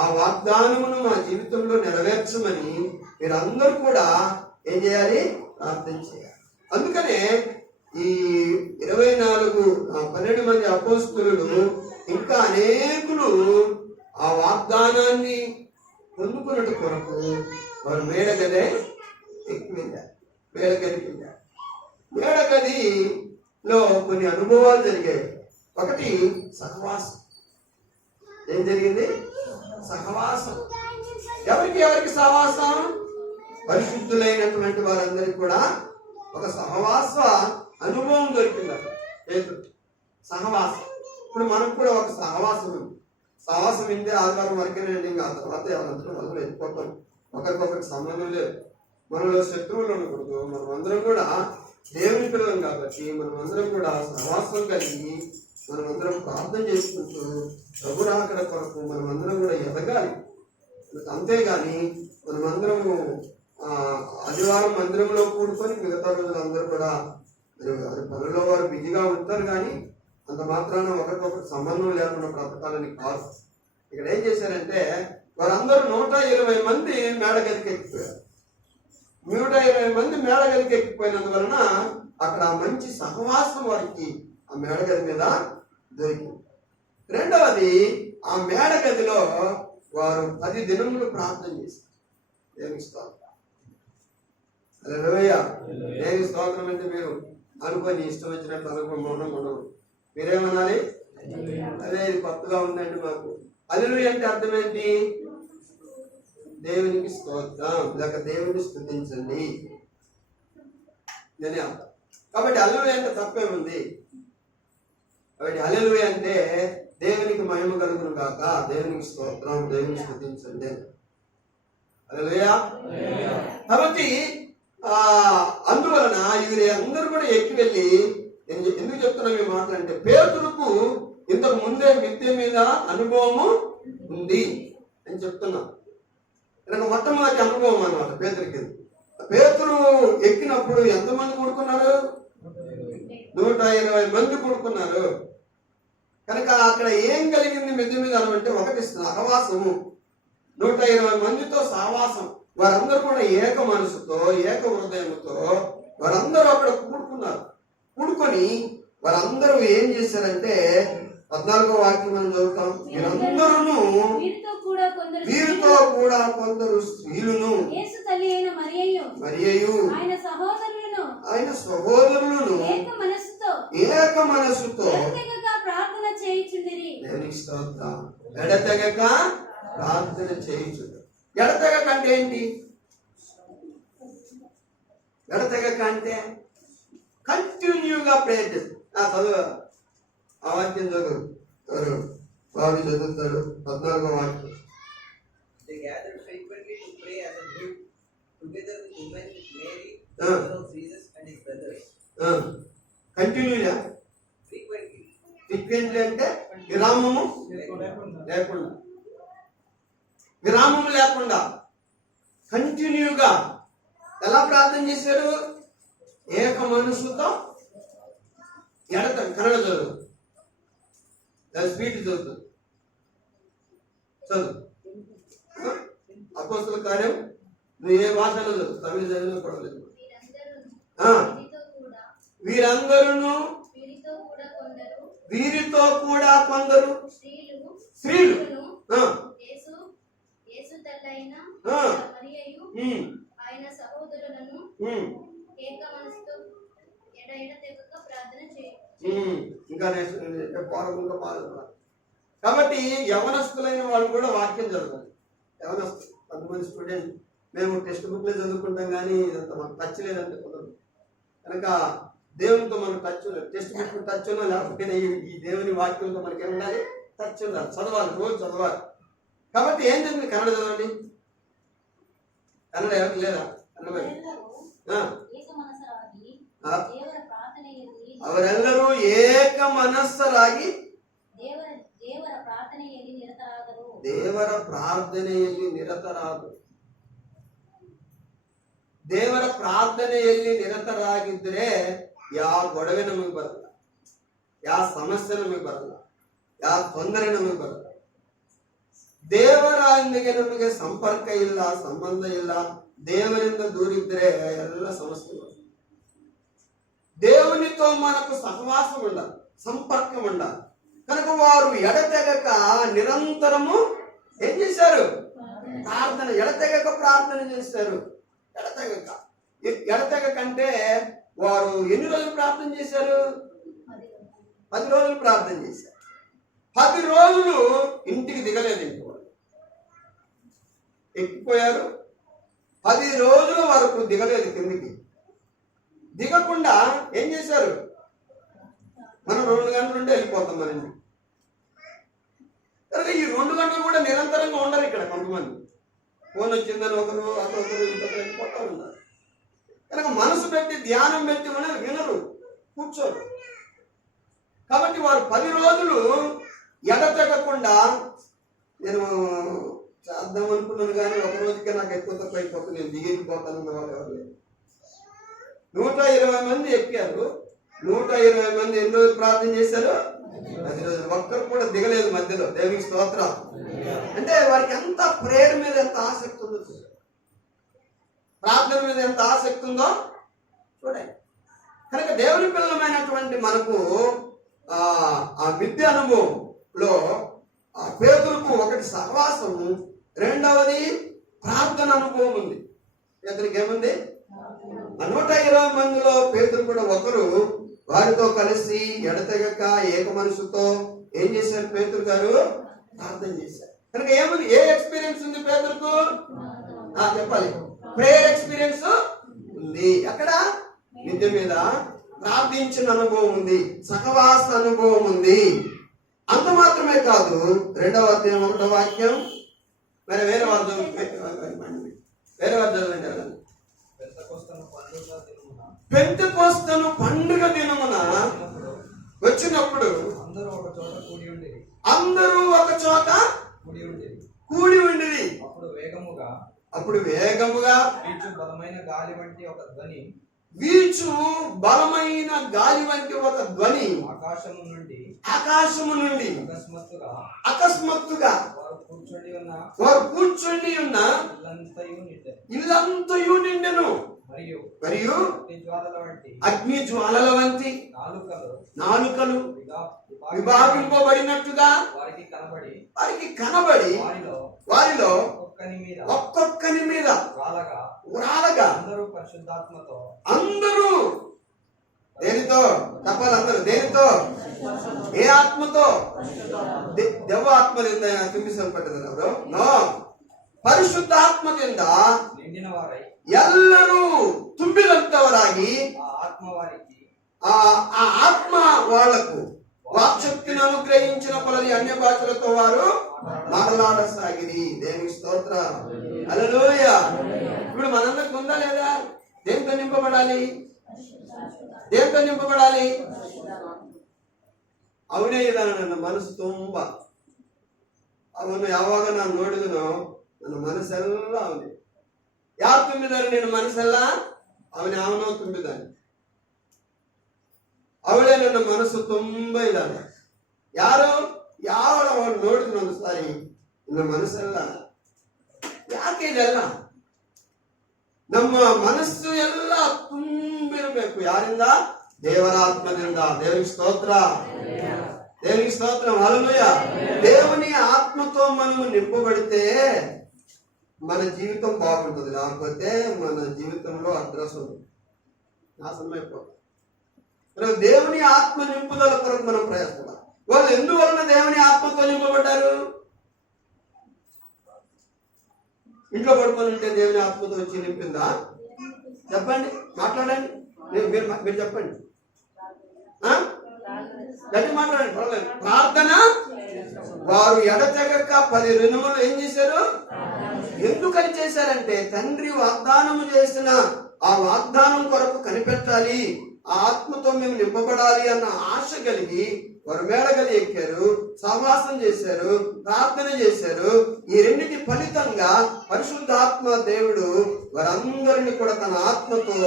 ఆ వాగ్దానమును మా జీవితంలో నెరవేర్చమని మీరందరూ కూడా ఏం చేయాలి? ప్రార్థన చేయాలి. అందుకనే ఈ 12 మంది అపోస్తలులు ఇంకా అనేకులు ఆ వాగ్దానాన్ని పొందుకున్నట్టు కొరకు వారు మేడగదే ఎక్కి వెళ్ళారు. మేడగదికి వెళ్ళారు. మేడగదిలో కొన్ని అనుభవాలు జరిగాయి. ఒకటి సహవాసం. ఏం జరిగింది? సహవాసం. ఎవరికి సహవాసం? పరిశుద్ధులైనటువంటి వారందరికీ కూడా ఒక సహవాస అనుభవం దొరికిందట. సహవాసం. ఇప్పుడు మనకు కూడా ఒక సహవాసం ఉంది. సహవాసం ఇంటే ఆదివారం వరకేనండి, ఇంకా ఆ తర్వాత ఎవరందరూ మనం వెళ్ళిపోతాం. ఒకరికొకరికి సంబంధం లేదు. మనలో శత్రువులు ఉండకూడదు. మనం అందరం కూడా దేవుని పిల్లలం కాబట్టి మనం అందరం కూడా సహవాసం కలిగి మనమందరం ప్రార్థన చేసుకుంటూ ప్రభు రాకడ కొరకు మనమందరం కూడా ఎదగాలి. అంతేగాని మనమందరము ఆదివారం మందిరంలో కూడుకొని మిగతా రోజులందరూ కూడా పనుల్లో వారు బిజీగా ఉంటారు, కానీ అంత మాత్రాన ఒకరికొకరు సంబంధం లేకుండా బ్రతకాలని కాదు. ఇక్కడ ఏం చేశారంటే వారందరూ 120 మంది మేడగదికి ఎక్కిపోయారు. 120 మంది మేడగదికి ఎక్కిపోయినందువలన అక్కడ మంచి సహవాసం వారికి ఆ మేడగది మీద దొరికింది. రెండవది, ఆ మేడగదిలో వారు 10 దినములు ప్రార్థన చేశారు. దేవుని స్తోత్రం. హల్లెలూయా. దేవుని స్తోత్రం. అంటే మీరు అనుకొని ఇష్టం వచ్చినట్టు అనుకుని మౌనంగా ఉండదు. మీరేమనాలి? అదే ఇది కొత్తగా ఉందండి మాకు. హల్లెలూయా అంటే అర్థం ఏంటి? దేవునికి స్తోత్రం, లేక దేవుని స్తుతించండి. నేనే అర్థం. కాబట్టి హల్లెలూయా అంటే తప్పేముంది? కాబట్టి హల్లెలూయా అంటే దేవునికి మహిమ కలుగును గాక, దేవునికి స్తోత్రం, దేవునికి స్తుతించండి. హల్లెలూయా. కాబట్టి అందువలన వీరి అందరూ కూడా ఎక్కి వెళ్ళి, ఎందుకు చెప్తున్నాం ఈ మాటలు అంటే, పేతురుకు ఇంతకు ముందే విద్య మీద అనుభవము ఉంది అని చెప్తున్నాం. కనుక మొట్టమొదటి అనుభవం అన్నమాట పేతురికి. పేతురు ఎక్కినప్పుడు ఎంతమంది కూడుకున్నారు? 120 మంది కూడుకున్నారు. కనుక అక్కడ ఏం కలిగింది మిద్య మీద అంటే, ఒకటి సహవాసము, 120 మందితో సహవాసం. వారందరూ కూడా ఏక మనసుతో, ఏక హృదయంతో వారందరూ అక్కడ కూడుకున్నారు. కూడుకొని వారందరూ ఏం చేశారంటే, 14వ వాక్యం మనం చదువుతాం. వీరందరూ వీరితో కూడా కొందరు స్త్రీలను, యేసు తల్లి అయిన మరియయు ఆయన సహోదరులను ఏక మనసుతో ప్రార్థన చేయుచుండిరి. దేవునికి స్తోత్రం. ఎడతెగక ప్రార్థన చేయుచుండిరి. ఎడతెగక అంటే ఏంటి? ఎడతెగక అంటే కంటిన్యూగా ప్రేయర్ చేస్తారు. చదువు ఆ వాక్యం చదువు. ఎవరు బాబు చదువుతాడు? 14వ వాక్యం. They gathered frequently to pray as a group, together with women, with Mary, mother of Jesus, and his brothers. కంటిన్యూగా, ఫ్రీక్వెంట్లీ అంటే విరామము లేకుండా, విరామము లేకుండా కంటిన్యూగా ఎలా ప్రార్థన చేశారు? ఏక మనసుతో. కన్నడ చదువు, స్పీడ్ చదువుతుంది. చదువు. అపోస్తల కార్యం నువ్వు ఏ భాషలో చదువు, తమిళ చదివిన పడలేదు. వీరందరూ వీరితో కూడా కొందరు స్త్రీలు ఆయన సహోదరులను ఏక మనసుతో ఎడతెగక ప్రార్థన చేయుచుండిరి. ఇంకా పూర్వకంగా పాల్గొన్నారు. కాబట్టి యవనస్తులైన వాళ్ళు కూడా వాక్యం చదవాలి. యవనస్తులు కొంతమంది స్టూడెంట్, మేము టెక్స్ట్ బుక్లే చదువుకుంటాం కానీ ఇదంతా మనకు టచ్ లేదంటే కుదరదు. కనుక దేవునితో మనకు టచ్ ఉండాలి. టెక్స్ట్ బుక్ టచ్ ఉన్నా లేకపోతే ఈ దేవుని వాక్యంతో మనకి ఏముండాలి? టచ్ ఉండాలి. చదవాలి, రోజు చదవాలి. కాబట్టి ఏం చదివింది? కన్నడ చదవండి. కన్నడ ఎవరికి లేదా? ಅವರೆಲ್ಲರೂ ಏಕ ಮನಸ್ಸರಾಗಿ ದೇವರ ಪ್ರಾರ್ಥನೆಯಲ್ಲಿ ನಿರತರಾದರು. ದೇವರ ಪ್ರಾರ್ಥನೆಯಲ್ಲಿ ನಿರತರಾಗಿದ್ರೆ ಯಾವ ಗೊಡವೆ ನಮಗೆ ಬರಲ್ಲ, ಯಾವ ಸಮಸ್ಯೆ ನಮಗೆ ಬರಲ್ಲ, ಯಾವ ತೊಂದರೆ ನಮಗೆ ಬರಲ್ಲ. ದೇವರೊಂದಿಗೆ ನಮಗೆ ಸಂಪರ್ಕ ಇಲ್ಲ, ಸಂಬಂಧ ಇಲ್ಲ, దేవునితో దూరిద్రే ಎಲ್ಲ సమస్యలు. దేవునితో మనకు సహవాసం ఉండాలి, సంపర్కం ఉండాలి. కనుక వారు ఎడతెగక నిరంతరము ఏం చేశారు? ప్రార్థన. ఎడతెగక ప్రార్థన చేశారు. ఎడతెగక అంటే వారు ఎన్ని రోజులు ప్రార్థన చేశారు? 10 రోజులు ప్రార్థన చేశారు. 10 రోజులు ఇంటికి దిగలేదు. ఇంటి వాళ్ళు ఎక్కిపోయారు. 10 రోజుల వరకు దిగలేదు కిందికి. దిగకుండా ఏం చేశారు? మనం 2 గంటల నుండి వెళ్ళిపోతాం మన ఇంటికి. కనుక ఈ 2 గంటలు కూడా నిరంతరంగా ఉండరు. ఇక్కడ కొంతమంది ఫోన్ వచ్చిందని ఒకరు, అతొకరు, ఇంకొకరు వెళ్ళిపోతా ఉన్నారు. కనుక మనసు పెట్టి ధ్యానం పెట్టి మనం వినరు, కూర్చోరు. కాబట్టి వారు 10 రోజులు ఎడతెగకుండా, నేను చేద్దాం అనుకున్నాను కానీ ఒక రోజుకే నాకు ఎక్కువ తక్కువ అయిపోతుంది, నేను దిగిపోతానన్న వాళ్ళు ఎవరు లేరు. 120 మంది ఎక్కారు. 120 మంది ఎన్ని రోజులు ప్రార్థన చేశారు? 10 రోజులు. ఒక్కరు కూడా దిగలేదు మధ్యలో. దేవునికి స్తోత్రం. అంటే వారికి ఎంత ప్రేయర్ మీద ఎంత ఆసక్తి ఉందో చూడండి, ప్రార్థన మీద ఎంత ఆసక్తి ఉందో చూడండి. కనుక దేవుని పిల్లలమైనటువంటి మనకు ఆ విద్య అనుభవంలో పేతురుకు ఒకటి సహవాసము, రెండవది ప్రార్థన అనుభవం ఉంది. పేతురుకి ఏముంది? 120 మందిలో పేతురు కూడా ఒకరు. వారితో కలిసి ఎడతెగక ఏక మనసుతో ఏం చేశారు? పేతురు గారు ప్రార్థన చేశారు. కనుక ఏముంది? ఏ ఎక్స్పీరియన్స్ ఉంది పేతురుకు? చెప్పాలి. ప్రేయర్ ఎక్స్పీరియన్స్ ఉంది. అక్కడ మిద్దె మీద ప్రార్థించిన అనుభవం ఉంది, సహవాస అనుభవం ఉంది. అంత మాత్రమే కాదు, 2వ అధ్యాయం 1వ వాక్యం. మరి వేరే వాళ్ళు చదవండి. పెంతెకొస్తను పండుగ దినమున వచ్చినప్పుడు అందరూ ఒక చోట కూడి ఉండేది. కూడి ఉండిరి. అప్పుడు వేగముగా వీచు బలమైన గాలి వంటి ఒక ధ్వని ఆకాశము నుండి అకస్మాత్తుగా వారు కూర్చొని ఉన్న ఇల్లంతయు నిండెను. మరియు అగ్ని జ్వాలల వంటి నాలుకలు విభాగింపబడినట్టుగా వారికి కనబడి వారిలో ఒక్కొక్కని మీద రాలగా అందరూ దేనితో చెప్పాలి? అందరూ దేనితో? ఏ ఆత్మతో? దెవ్వ ఆత్మ చూపిస్తాను పట్టదు. పరిశుద్ధాత్మ కింద ಎಲ್ಲರೂ ತುಂಬಿದಂತವರಾಗಿ ఆ ఆత్మ వాళ్లకు వాక్శక్తిని అనుగ్రహించిన కొలది అన్య భాషలతో వారు మాట్లాడసాగిరి. దేవుని స్తోత్రం, హల్లెలూయా. ఇప్పుడు మనందరికి ఉందా లేదా? దేంతో నింపబడాలి? ಅವನೇ ಇದ್ದಾನೆ ನನ್ನ ಮನಸ್ಸು ತುಂಬ. ಅವನು ಯಾವಾಗ ನಾನು ನೋಡಿದನೋ ನನ್ನ ಮನಸ್ಸೆಲ್ಲ ಅವನೇ. ಯಾರು ತುಂಬಿದ್ದಾರೆ ನಿನ್ನ ಮನಸ್ಸೆಲ್ಲ? ಅವನೋ ತುಂಬಿದ್ದಾನೆ. ಅವಳೇ ನನ್ನ ಮನಸ್ಸು ತುಂಬಾ ಇದ್ದಾನೆ. ಯಾರು ಅವಳು ನೋಡಿದ್ರು ಒಂದು ಸಾರಿ ನನ್ನ ಮನಸ್ಸೆಲ್ಲ. ಯಾಕೆ ಇದೆಲ್ಲ? ನಮ್ಮ ಮನಸ್ಸು ಎಲ್ಲ ತುಂಬಿರಬೇಕು. ಯಾರಿಂದ? ದೇವರ ಆತ್ಮದಿಂದ. దేవునికి స్తోత్రం, హల్లెలూయా. దేవుని ఆత్మతో మనము నింపబడితే మన జీవితం బాగుంటుంది. లేకపోతే మన జీవితంలో అడ్రస్ ఉంటుంది, నాశనం అయిపోతుంది. దేవుని ఆత్మ నింపుదల కొరకు మనం ప్రయాసపడాలి. వాళ్ళు ఎందువలన దేవుని ఆత్మతో నింపబడ్డారు? ఇంట్లో పడుకొని ఉంటే దేవుని ఆత్మతో వచ్చి నింపిందా? చెప్పండి, మాట్లాడండి. మీరు చెప్పండి, గట్టి మాట్లాడండి, పర్వాలేదు. ప్రార్థన వారు ఎడతెగక 10 దినములు ఏం చేశారు? ఎందుకని చేశారంటే తండ్రి వాగ్దానము చేసిన ఆ వాగ్దానం కొరకు కనిపెట్టాలి, ఆ ఆత్మతో మేము నింపబడాలి అన్న ఆశ కలిగి వారు మేడగది ఎక్కారు, సహవాసం చేశారు, ప్రార్థన చేశారు. ఈ రెండింటి ఫలితంగా పరిశుద్ధాత్మ దేవుడు వారందరినీ కూడా తన ఆత్మతో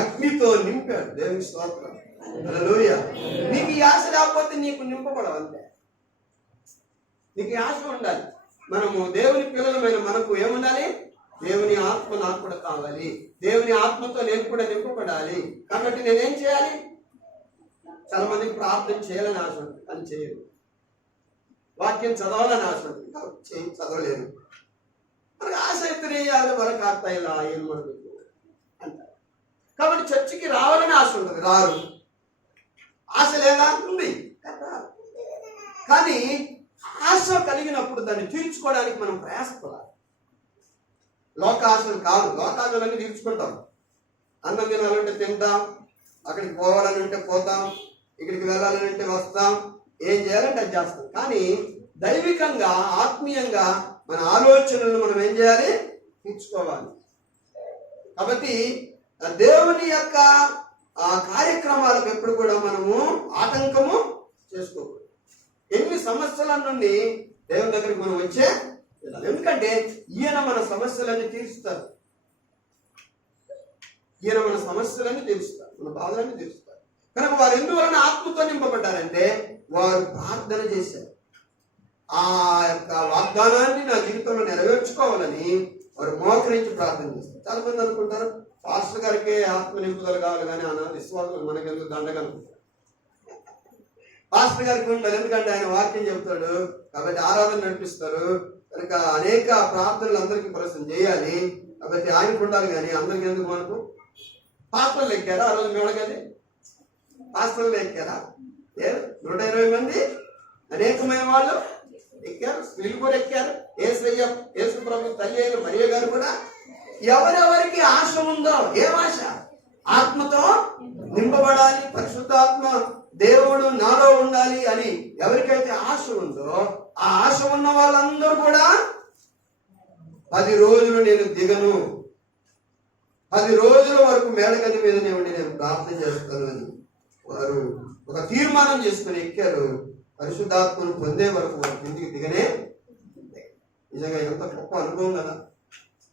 అగ్నితో నింపాడు. దేవుని స్తోత్రం, హల్లెలూయా. నీకు ఈ ఆశ లేకపోతే నీకు నింపబడవంతే. నీకు ఈ ఆశ ఉండాలి. మనము దేవుని పిల్లలమైన మనకు ఏముండాలి? దేవుని ఆత్మ నాకు కూడా కావాలి, దేవుని ఆత్మతో నేను కూడా నింపబడాలి. కాబట్టి నేనేం చేయాలి? చాలా మందికి ప్రార్థన చేయాలని ఆశ ఉంటుంది, కానీ చేయరు. వాక్యం చదవాలని ఆశ ఉంటుంది, చదవలేదు. మనకు ఆశ అయితే వరకు ఆడతా ఇలా ఏం మనకు అంటారు. కాబట్టి చర్చికి రావాలని ఆశ ఉంటుంది, రారు. ఆశ లేదా? ఉంది. కానీ ఆశ కలిగినప్పుడు దాన్ని తీర్చుకోవడానికి మనం ప్రయాసపడాలి. లోక ఆశలు కాదు, లోకాశలన్నీ తీర్చుకుంటాం. అన్నం తినాలంటే తింటాం, అక్కడికి పోవాలని అంటే పోతాం, ఇక్కడికి వెళ్ళాలని అంటే వస్తాం, ఏం చేయాలంటే అది చేస్తాం. కానీ దైవికంగా ఆత్మీయంగా మన ఆలోచనలను మనం ఏం చేయాలి? తీర్చుకోవాలి. కాబట్టి దేవుని యొక్క ఆ కార్యక్రమాలకు ఎప్పుడు కూడా మనము ఆటంకము చేసుకోకూడదు. ఎన్ని సమస్యల నుండి దేవుని దగ్గరికి మనం వచ్చే, ఎందుకంటే ఈయన మన సమస్యలన్నీ తీరుస్తారు. మన బాధలన్నీ తీరుస్తారు. కనుక వారు ఎందువలన ఆత్మతో నింపబడ్డారంటే వారు ప్రార్థన చేశారు. ఆ యొక్క వాగ్దానాన్ని నా జీవితంలో నెరవేర్చుకోవాలని వారు మోకరించి ప్రార్థన చేస్తారు. చాలా మంది అనుకుంటారు పాస్టర్ గారికి ఆత్మ నింపుదల కావాలి, కానీ అన్న విశ్వాసం మనకెందుకు దండగలుగుతారు. పాస్టర్ గారికి ఉండాలి, ఎందుకంటే ఆయన వాక్యం చెబుతాడు కాబట్టి ఆరాధన నడిపిస్తారు. కనుక అనేక ప్రార్థనలు అందరికీ ప్రశ్న చేయాలి కాబట్టి ఆయనకు ఉండాలి, కానీ అందరికి ఎందుకు? మనకు పాస్టర్లు ఎక్కారా ఆ రోజు మేడగది? పాస్టర్లు ఎక్కారా? 120 మంది అనేకమైన వాళ్ళు ఎక్కారు, స్త్రీలు కూడా ఎక్కారు. యేసు ప్రభు తల్లి అయిన మరియ గారు కూడా. ఎవరెవరికి ఆశ ఉందో, ఏం ఆశ? ఆత్మతో నింపబడాలి, పరిశుద్ధాత్మ దేవుడు నాలో ఉండాలి అని ఎవరికైతే ఆశ ఉందో ఆ ఆశ ఉన్న వాళ్ళందరూ కూడా 10 రోజులు నేను దిగను, 10 రోజుల వరకు మేడగది మీదనే ఉండి నేను ప్రార్థన చేస్తాను అని వారు ఒక తీర్మానం చేసుకుని ఎక్కారు. పరిశుద్ధాత్మను పొందే వరకు వారు కిందికి దిగనే. నిజంగా ఎంత గొప్ప అనుభవం కదా.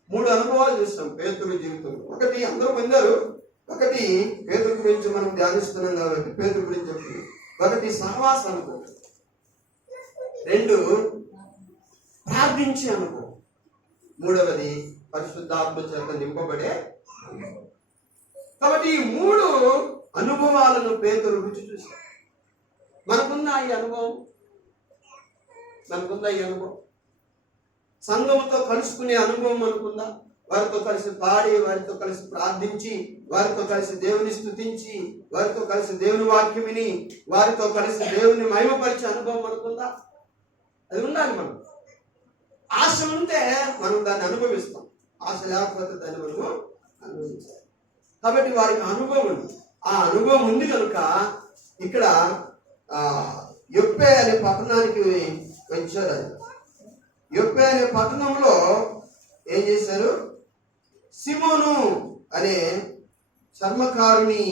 3 అనుభవాలు చూస్తాం పేతురు జీవితంలో. ఒకటి అందరూ పొందారు, ఒకటి పేతురు గురించి మనం ధ్యానిస్తున్నాం కాబట్టి పేతురు గురించి చెప్తున్నాం. ఒకటి సహవాస అనుభవం, 2 ప్రార్థించే అనుభవం, 3వది పరిశుద్ధాత్మ చేత నింపబడే అనుభవం. కాబట్టి ఈ 3 అనుభవాలను పేతురు రుచి చూశారు. మనకుందా ఈ అనుభవం? మనకుందా ఈ అనుభవం? సంఘముతో కలుసుకునే అనుభవం మనకుందా? వారితో కలిసి పాడి, వారితో కలిసి ప్రార్థించి, వారితో కలిసి దేవుని స్తుతించి, వారితో కలిసి దేవుని వాక్యం విని, వారితో కలిసి దేవుని మహిమపరిచే అనుభవం మనకుందా? అది ఉండాలి. మనం ఆశ ఉంటే మనం దాన్ని అనుభవిస్తాం, ఆశ లేకపోతే దాన్ని మనము అనుభవించాలి. కాబట్టి వారికి అనుభవం ఉంది. ఆ అనుభవం ఉంది కనుక ఇక్కడ యొప్పే అనే పట్టణానికి వచ్చారు. యొప్పే అనే పట్టణంలో ఏం చేశారు? సిమోను అనే చర్మకారుని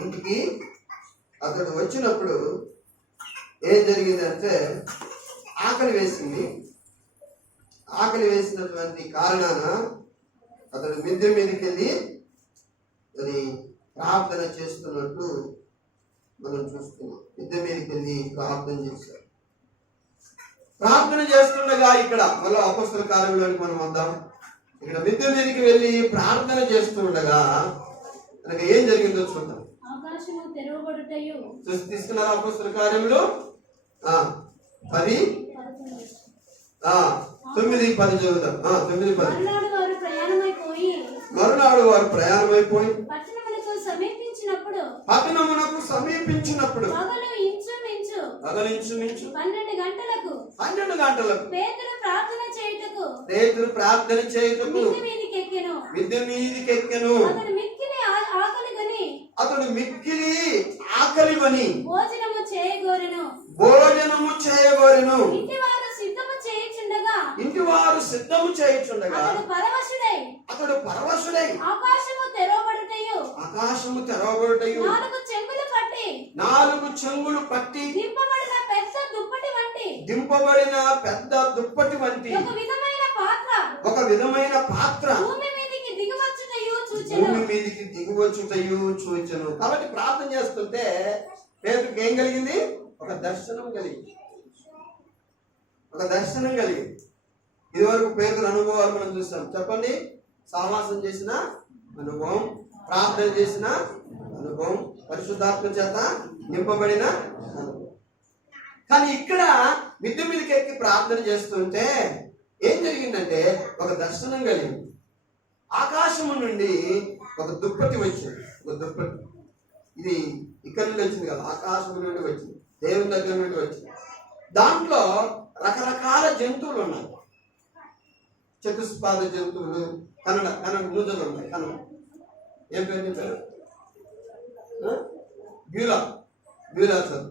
ఇంటికి అతడు వచ్చినప్పుడు ఏం జరిగిందంటే ఆకలి వేసింది. ఆకలి వేసినటువంటి కారణాన అతడు మిద్దె మీదకి వెళ్ళి అది ప్రార్థన చేస్తున్నట్టు మనం చూస్తున్నాం. మిద్దె మీదకి వెళ్ళి ప్రార్థన చేశారు. ప్రార్థన చేస్తుండగా ఇక్కడ మళ్ళీ అపొస్తలుల కార్యంలోకి మనం వద్దాం. ఇక్కడ మిద్దె మీదకి వెళ్ళి ప్రార్థన చేస్తుండగా మనకి ఏం జరిగిందో చూద్దాం. ఆకాశము తెరవబడుటయు. తీసుకున్నారా అపొస్తలుల కార్యములు 10:9-10 చదువుతాం. 9:10. మరునాడు వారు ప్రయాణమైపోయి పట్టణమునకు సమీపించినప్పుడు పగలు ఇంచుమించు 12 గంటలకు పేతురు ప్రార్థన చేయుటకు మిద్దె మీదికెక్కెను. అతడు మిక్కిలి ఆకలి కొని భోజనము చేయగోరెను. ఇంటివారు సిద్ధము చేయుచుండగా అతడు పరవశుడై ఆకాశము తెరవబడుటయు 4 చెంగులు పట్టి దింపబడిన పెద్ద దుప్పటి వంటి ఒక విధమైన పాత్ర భూమి మీదికి దిగువచ్చుటయు చూచెను. కాబట్టి ప్రార్థన చేస్తుంటే పేతురుకి ఏం కలిగింది? ఒక దర్శనం కలిగింది. ఇదివరకు పేతురు అనుభవాలు మనం చూస్తాం. చెప్పండి, సహవాసం చేసిన అనుభవం, ప్రార్థన చేసిన అనుభవం, పరిశుద్ధాత్మ చేత నింపబడిన అనుభవం. కానీ ఇక్కడ మిద్దె మీదకి ఎక్కి ప్రార్థన చేస్తుంటే ఏం జరిగిందంటే ఒక దర్శనం కలిగింది. ఆకాశము నుండి ఒక దుప్పటి వచ్చింది. ఒక దుప్పటి, ఇది ఇక్కడ నుండి వచ్చింది కదా, ఆకాశం నుండి వచ్చింది, దేవుని దగ్గర నుండి వచ్చింది. దాంట్లో రకరకాల జంతువులు ఉన్నాయి. చతుష్పాద జంతువులు, కన్నడ మూజలు ఉన్నాయి. కన్నడ ఏం పేరు చెప్పారు? బ్యూలా చదువు.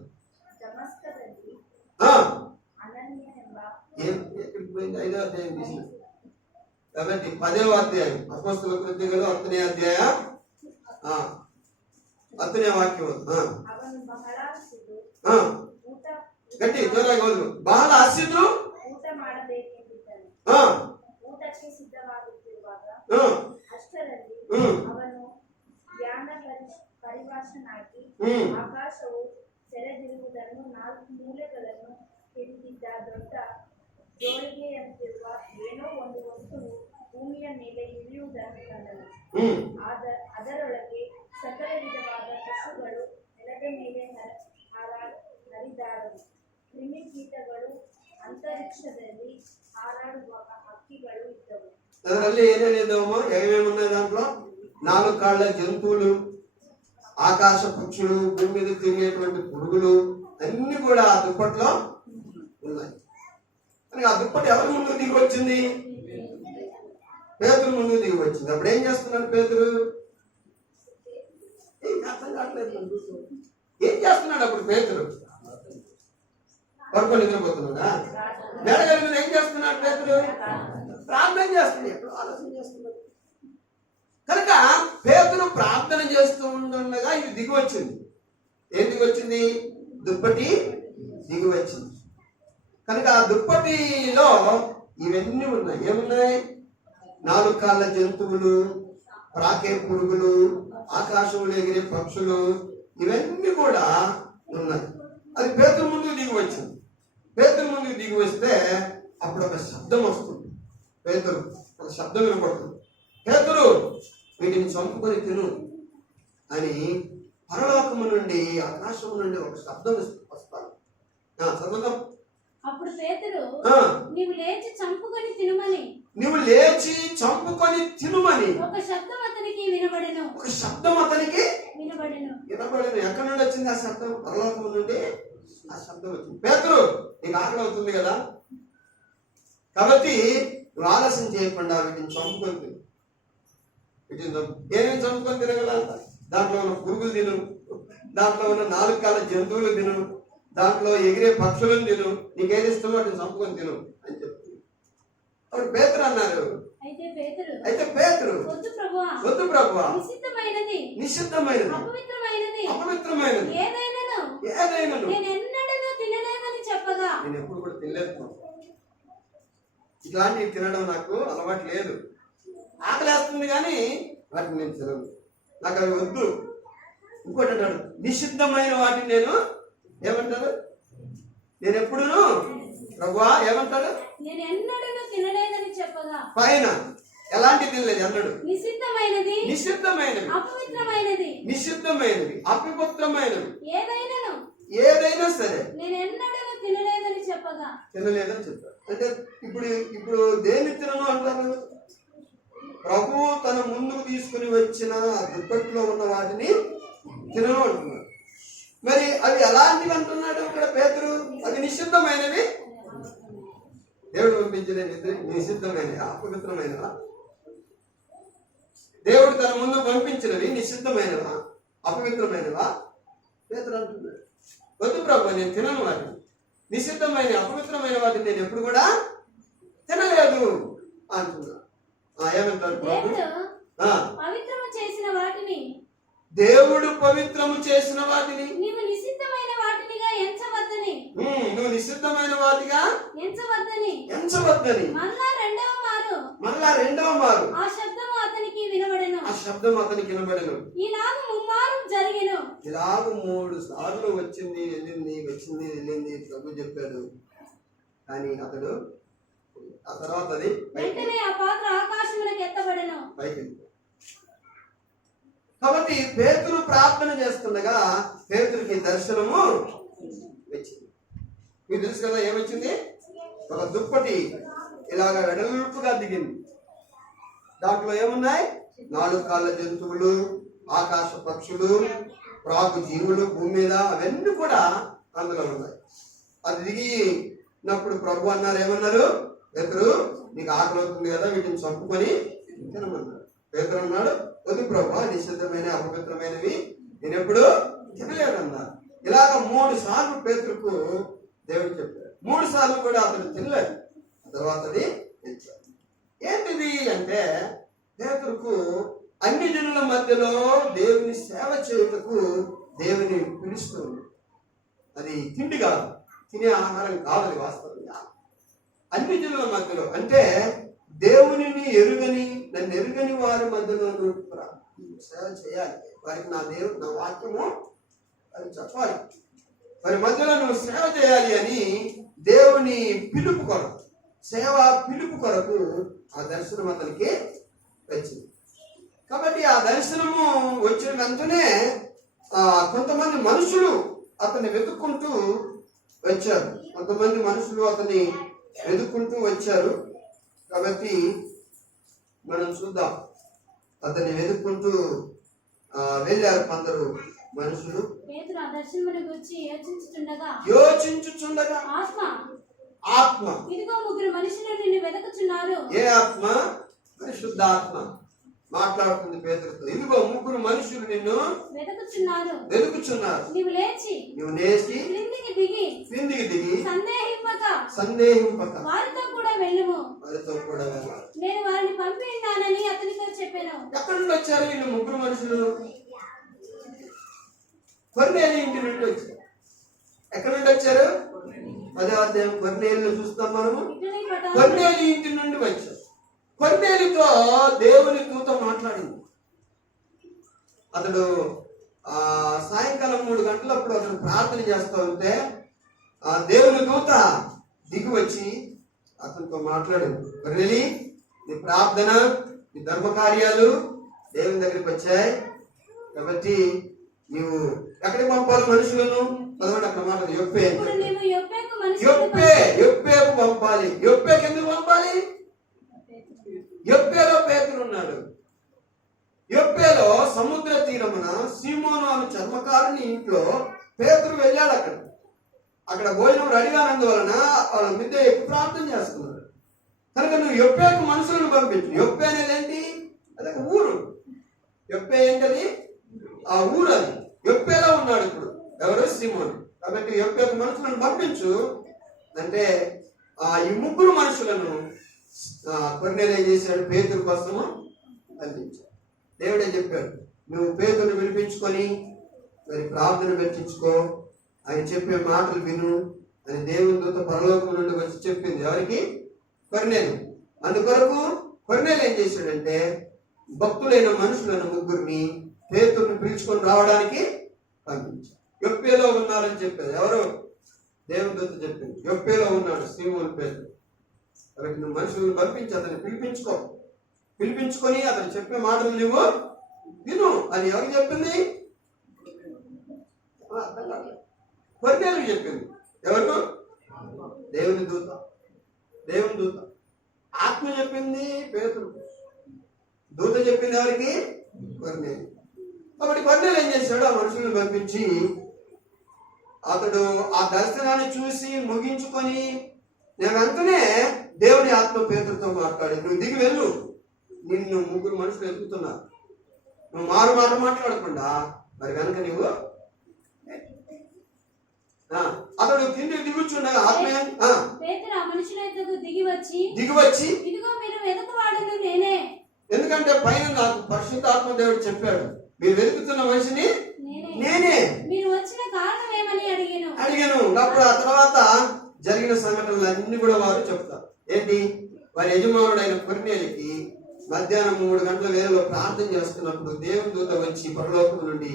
ఎక్కడికి పోయింది? 5వ అధ్యాయం తీసిన కాబట్టి 10వ అధ్యాయం అపొస్తలుల కృత్యములు 10వ అధ్యాయం 10వ వాక్యం. గట్టి జోరాగా వదులు. బహಳ ಹಸಿದು ಆಕಾಶವು ತೆರೆದಿರುವುದನ್ನು 4 ಮೂಲೆಗಳನ್ನು ಹಿಡಿದಿದ್ದ ದೊಡ್ಡ ಜೋಳಿಗೆಯಂತಿರುವ ಏನೋ ಒಂದು ವಸ್ತುವು ಭೂಮಿಯ ಮೇಲೆ ಇಳಿಯುವುದನ್ನು ಕಂಡನು. ಅದರೊಳಗೆ ಸಕಲ ವಿಧವಾದ ಪಶುಗಳು ನೆಲದ ಮೇಲೆ ಹರಿದಾಡವು, ಕ್ರಿಮಿಕೀಟಗಳು, ಅಂತರಿಕ್ಷದಲ್ಲಿ ಹಾರಾಡುವ ಹಕ್ಕಿಗಳು ಇದ್ದವು. ಅದರಲ್ಲಿ ಏನೇನಿದ್ದಾವಮ್ಮ? ఏమేమున్నాయి దాంట్లో? 4 కాళ్ళ జంతువులు, ఆకాశ పక్షులు, భూమి మీద తిరిగేటువంటి పురుగులు అన్ని కూడా ఆ దుప్పట్లో ఉన్నాయి. కానీ ఆ దుప్పటి ఎవరి ముందుకు దిగి వచ్చింది? పేతురు ముందుకు దిగి వచ్చింది. అప్పుడు ఏం చేస్తున్నాడు పేతురు? అర్థం అర్థం కావట్లేదు మనం చూస్తూ. ఏం చేస్తున్నాడు అప్పుడు పేతురు? పడుకొని నిద్రపోతున్నాడా? మేడగల మీద ఏం చేస్తున్నాడు పేతురు? ప్రార్థన చేస్తున్నాడు. ఎప్పుడు ఆలోచన చేస్తున్నాడు. కనుక పేతురు ప్రార్థన చేస్తూ ఉండగా ఇది దిగి వచ్చింది. ఏం దిగి వచ్చింది? దుప్పటి దిగి వచ్చింది. కనుక ఆ దుప్పటిలో ఇవన్నీ ఉన్నాయి. ఏమున్నాయి? 4 కాళ్ళ జంతువులు, ప్రాకే పురుగులు, ఆకాశంలో ఎగిరే పక్షులు, ఇవన్నీ కూడా ఉన్నాయి. అది పేతురు ముందుకు దిగి వచ్చింది. పేతురు ముందుకు దిగి వస్తే అప్పుడు ఒక శబ్దం వస్తుంది. పేతురు ఒక శబ్దం వినపడుతుంది. పేతురు, వీటిని చంపుకొని తిను అని పరలోకము నుండి, ఆకాశము నుండి ఒక శబ్దం వస్తాను. చదువుతాం. అప్పుడు పేతురు, ఆ. నీవు లేచి చంపుకొని తినుమని, నువ్వు లేచి చంపుకొని తినుమని ఒక శబ్దం అతనికి వినబడెను. ఒక శబ్దం అతనికి వినబడెను. వినబడేది. ఎక్కడి నుండి వచ్చింది ఆ శబ్దం? పరలోకము నుండి ఆ శబ్దం వచ్చింది. పేతురు, నీకు ఆకలి అవుతుంది కదా, కాబట్టి నువ్వు ఆలస్యం చేయకుండా వీటిని చంపుకొని తిను. వీటిని ఏమేమి చంపుకొని తినగల? దాంట్లో ఉన్న పురుగులు తిను, దాంట్లో ఉన్న 4 కాళ్ళ జంతువులు తిను, దాంట్లో ఎగిరే పక్షులను తిను, నీకేది ఇష్టమో వాటిని చంపుకొని తిను అని చెప్తుంది. అప్పుడు పేతురు అన్నారు, అయితే పేతురు వద్దు ప్రభువా, వద్దు ప్రభువా, నిషిద్ధమైనది, నిషిద్ధమైనది, అపవిత్రమైనది, అపవిత్రమైనది ఏదైనను ఏదైనను నేను ఎన్నడూ తినలేదని చెప్పగా, నేను ఎప్పుడు కూడా తినలేదు. ఇట్లాంటివి తినడం నాకు అలవాటు లేదు. ఆకలేస్తుంది కానీ వాటిని నేను తినను, నాకు అవి వద్దు. ఇంకోటి అంటాడు, నిషిద్ధమైన వాటిని నేను ఏమంటాడు? నేను ఎప్పుడూ ప్రభువా ఏమంటాడు? నేను ఎన్నడూ తినలేదని చెప్పగా, పైన ఎలాంటి తినలేదు అన్నాడు. నిషిద్ధమైనది, నిషిద్ధమైనవి, అపవిత్రమైనది, నిషిద్ధమైనవి, అపవిత్రమైనవి ఏదైనను ఏదైనా సరే నేను ఎన్నడూ తినలేదని చెప్పగా, తినలేదని చెప్పాడు. అంటే ఇప్పుడు దేన్ని తినను అంటారు? ప్రభు తన ముందుకు తీసుకుని వచ్చిన దుప్పట్లో ఉన్న వాటిని తినను అంటున్నాడు. మరి అవి ఎలాంటివి అంటున్నాడు ఇక్కడ పేతురు? అవి నిషిద్ధమైనవి, దేవుడు పంపించిన నిషిద్ధమైనవి, అపవిత్రమైనవా? దేవుడు తన ముందు పంపించినవి నిషిద్ధమైనవా, అపవిత్రమైనవా? పేతురు అంటున్నాడు, వద్దు ప్రభు, నేను తినను వాటిని, నిషిద్ధమైన అపవిత్రమైన వాటిని నేను ఎప్పుడు కూడా తినలేదు అంటున్నా. ఏమంటారు ప్రభు? పవిత్రము చేసిన వాటిని, దేవుడు పవిత్రము చేసిన వాటిని నీవు నిషిద్ధమైన వాటినిగా ఎంచవద్దని, నువ్వు నిషిద్ధమైన వాటిగా ఎంచవద్దని మళ్ళా రెండవ మారు ఆ శబ్దము అతనికి వినబడెను. ఆ శబ్దం అతనికి వినబడెను. ఇలాగ ముమ్మారు జరిగెను. ఇలాగ 3 సార్లు వచ్చింది వెళ్ళింది ప్రభు చెప్పాడు. కానీ అతడు ఆ తర్వాత అది వెంటనే ఆ పాత్ర ఆకాశములకు ఎత్తబడెను. పైకి. కాబట్టి పేతురు ప్రార్థన చేస్తుండగా పేతురుకి దర్శనము వచ్చింది. మీకు తెలుసు కదా ఏమొచ్చింది? ఒక దుప్పటి ఇలాగ వెడల్పుగా దిగింది. దాంట్లో ఏమున్నాయి? 4 కాళ్ళ జంతువులు, ఆకాశ పక్షులు, ప్రాకు జీవులు, భూమి మీద అవన్నీ కూడా అందులో ఉన్నాయి. అది దిగినప్పుడు ప్రభు అన్నారు, ఏమన్నారు? పేతురు, నీకు ఆకలి అవుతుంది కదా, వీటిని చంపుకొని తినమన్నారు. పేతురు అన్నాడు, వద్దు ప్రభు, నిషిద్ధమైన అపవిత్రమైనవి నేను ఎప్పుడు తినలేదన్నారు. ఇలాగ 3 సార్లు పేతురుకు దేవుడు చెప్పాడు. 3 సార్లు కూడా అతను తినలేదు. తర్వాత అది తెచ్చాడు. ఏంటిది అంటే, పేతురుకు అన్ని జనుల మధ్యలో దేవుని సేవ చేయుటకు దేవుని పిలుస్తుంది. అది తిండి కాదు, తినే ఆహారం కాదు, అది వాస్తవంగా అన్ని జనుల మధ్యలో అంటే దేవునిని ఎరుగని, నన్ను ఎరుగని వారి మధ్యలో సేవ చేయాలి. వారికి నా వాక్యము అది చెప్పాలి. వారి మధ్యలో నువ్వు సేవ చేయాలి అని దేవుని పిలుపు కొరకు, సేవ పిలుపు కొరకు ఆ దర్శనం అతనికి వచ్చింది. కాబట్టి ఆ దర్శనము వచ్చిన వెంటనే కొంతమంది మనుషులు అతన్ని వెతుక్కుంటూ వచ్చారు. కాబట్టి మనం చూద్దాం. అతన్ని వెతుక్కుంటూ వెళ్ళారు కొందరు మనుషులు. పేతురు ఆ దర్శనమును గురించి యోచించుచుండగా ఆత్మ ఇదిగో 3 మనుషులు నిన్ను వెతుకుచున్నారు. ఏ ఆత్మ? పరిశుద్ధ ఆత్మ. మాట్లాడుతుంది పేతురుతో. ఇదిగో ముగ్గురు మనుషులు నిన్ను వెతుకుచున్నారు. వెతుకుచున్నారు. నీవు లేచి నువ్వు లేచి క్రిందికి దిగి సందేహింపక వారితో కూడా వెళ్ళుము. వారితో కూడా వెళ్ళాలి. నేను వారిని పంపి ఉన్నానని అతనితో చెప్పాను. ఎక్కడి నుండి వచ్చారు వీళ్ళు ముగ్గురు మనుషులు? కొర్నేలి ఇంటి నుండి వచ్చారు. ఎక్కడి నుండి వచ్చారు? 10వ అధ్యాయం కొర్నేలిని చూస్తాం మనము. ఇటుని పటాలు కొర్నేలి ఇంటి నుండి వచ్చారు. కొర్నేలితో దేవుని దూత మాట్లాడింది. అతడు సాయంకాలం 3 గంటలప్పుడు అతను ప్రార్థన చేస్తూ ఉంటే ఆ దేవుని దూత దిగి వచ్చి అతనితో మాట్లాడింది. కొర్నేలి, నీ ప్రార్థన, నీ ధర్మకార్యాలు దేవుని దగ్గరికి వచ్చాయి కాబట్టి నీవు ఎక్కడికి పంపాలి మనుషులను? చదవండి అక్కడ మాట. యొప్పే ఇప్పుడు నీవు యొప్పేకు మనుషులను యొప్పేకు పంపాలి. యొప్పేకి ఎందుకు పంపాలి? యొప్పేలో పేతురు ఉన్నాడు. యొప్పేలో సముద్ర తీరమున సీమోను అను చర్మకారుని ఇంట్లో పేతురు వెళ్ళాడు. అక్కడ భోజనం రెడీగా ఉన్నందువలన వాళ్ళ మిద్దె ఎక్కి ప్రార్థన చేస్తున్నారు. కనుక నువ్వు యొప్పేకు మనుషులను పంపించు. యొప్పే అనేది ఏంటి? అదొక ఊరు. యొప్పే ఏంటది? ఆ ఊరు. అది యొప్పేలో ఉన్నాడు ఇప్పుడు ఎవరు? సీమోను. కాబట్టి యొప్పేకు మనుషులను పంపించు అంటే ఈ ముగ్గురు మనుషులను కొర్నేలి ఏం చేశాడు? పేతురు కోసము పంపించాడు. దేవుడే చెప్పాడు, నువ్వు పేతురుని వినిపించుకొని మరి ప్రార్థన పెట్టించుకో, ఆయన చెప్పే మాటలు విను అని దేవుని దూత పరలోకం నుండి వచ్చి చెప్పింది. ఎవరికి? కొర్నేలి. అందుకొరకు కొర్నేలి ఏం చేశాడంటే భక్తులైన మనుషులను ముగ్గురిని పేతురుని పిలుచుకొని రావడానికి పంపించాడు. యొప్పేలో ఉన్నారని చెప్పారు. ఎవరు? దేవుని దూత చెప్పింది. యొప్పేలో ఉన్నాడు సీమోను పేతురు. కాబట్టి నువ్వు మనుషులను పంపించి అతన్ని పిలిపించుకొని అతను చెప్పే మాటలు నువ్వు విను అని ఎవరికి చెప్పింది? కొర్నేలికి చెప్పింది. ఎవరు? దేవుని దూత. ఆత్మ చెప్పింది పేతురు. దూత చెప్పింది ఎవరికి? కొర్నేలి. కాబట్టి కొర్నేలి ఏం చేశాడు? ఆ మనుషులను పంపించి అతడు ఆ దర్శనాన్ని చూసి ముగించుకొని నేను వెంటనే దేవుని ఆత్మ పేతురుతో మాట్లాడి, నువ్వు దిగి వెళ్ళు, నిన్ను ముగ్గురు మనుషులు ఎదుగుతున్నారు, నువ్వు మారు మాట మాట్లాడకుండా మరి కనుక నువ్వు అతడు కిందికి దిగుచుండగా ఆత్మ పేతురు ఆ మనుషుల యొద్దకు దిగి వచ్చి ఇదిగో మీరు వెతుకువాడును నేనే. ఎందుకంటే పైన నాకు పరిశుద్ధాత్మ దేవుడు చెప్పాడు, మీరు వెతుకుతున్న మనిషిని నేనే. మీరు వచ్చిన కారణం ఏమని అడిగాను. అప్పుడు ఆ తర్వాత జరిగిన సంఘటనలు అన్ని కూడా వారు చెప్తారు. ఏంటి? వారి యజమానుడైన కొర్నేలికి మధ్యాహ్నం 3 గంటల వేళలో ప్రార్థన చేస్తున్నప్పుడు దేవుని దూత వచ్చి పరలోకం నుండి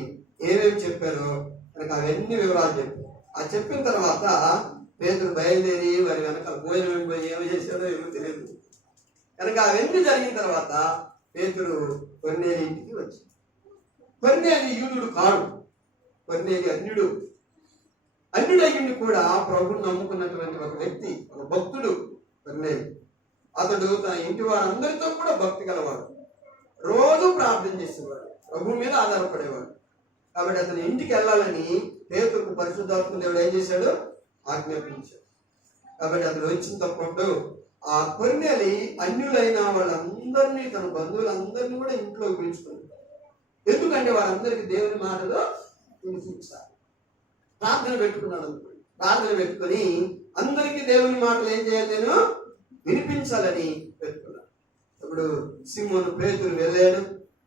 ఏమేమి చెప్పారో మనకు అవన్నీ వివరాలు చెప్పారు. ఆ చెప్పిన తర్వాత పేతురు బయలుదేరి వారి వెనకాల భోజనం పోయి ఏమి చేశారో ఏమో తెలియదు. కనుక అవన్నీ జరిగిన తర్వాత పేతురు కొర్నేలి ఇంటికి వచ్చి, కొర్నేలి యూదుడు కాడు, కొర్నేలి అన్యుడయ్యుండి కూడా ప్రభువుని నమ్ముకున్నటువంటి ఒక వ్యక్తి, ఒక భక్తుడు కొర్నేలి. అతడు తన ఇంటి వారందరితో కూడా భక్తి గలవాడు, రోజు ప్రార్థన చేసేవాడు, ప్రభు మీద ఆధారపడేవాడు. కాబట్టి అతని ఇంటికి వెళ్ళాలని పేతురుకు పరిశుద్ధాత్మ దేవుడు ఏం చేశాడు? ఆజ్ఞాపించాడు. కాబట్టి అతను వచ్చినప్పుడు ఆ కొర్నేలి అన్యులైన వాళ్ళందరినీ, తన బంధువులందరినీ కూడా ఇంట్లోకి పిలుచుకున్నాడు. ఎందుకంటే వారందరికీ దేవుని మాటలు వినిపించాలి. ప్రార్థన పెట్టుకున్నాడు. ప్రార్థన పెట్టుకుని అందరికీ దేవుని మాటలు ఏం చేయాలి? నేను వినిపించాలని పెట్టుకున్నాడు. ఇప్పుడు సీమోను పేతురు వెళ్ళాడు.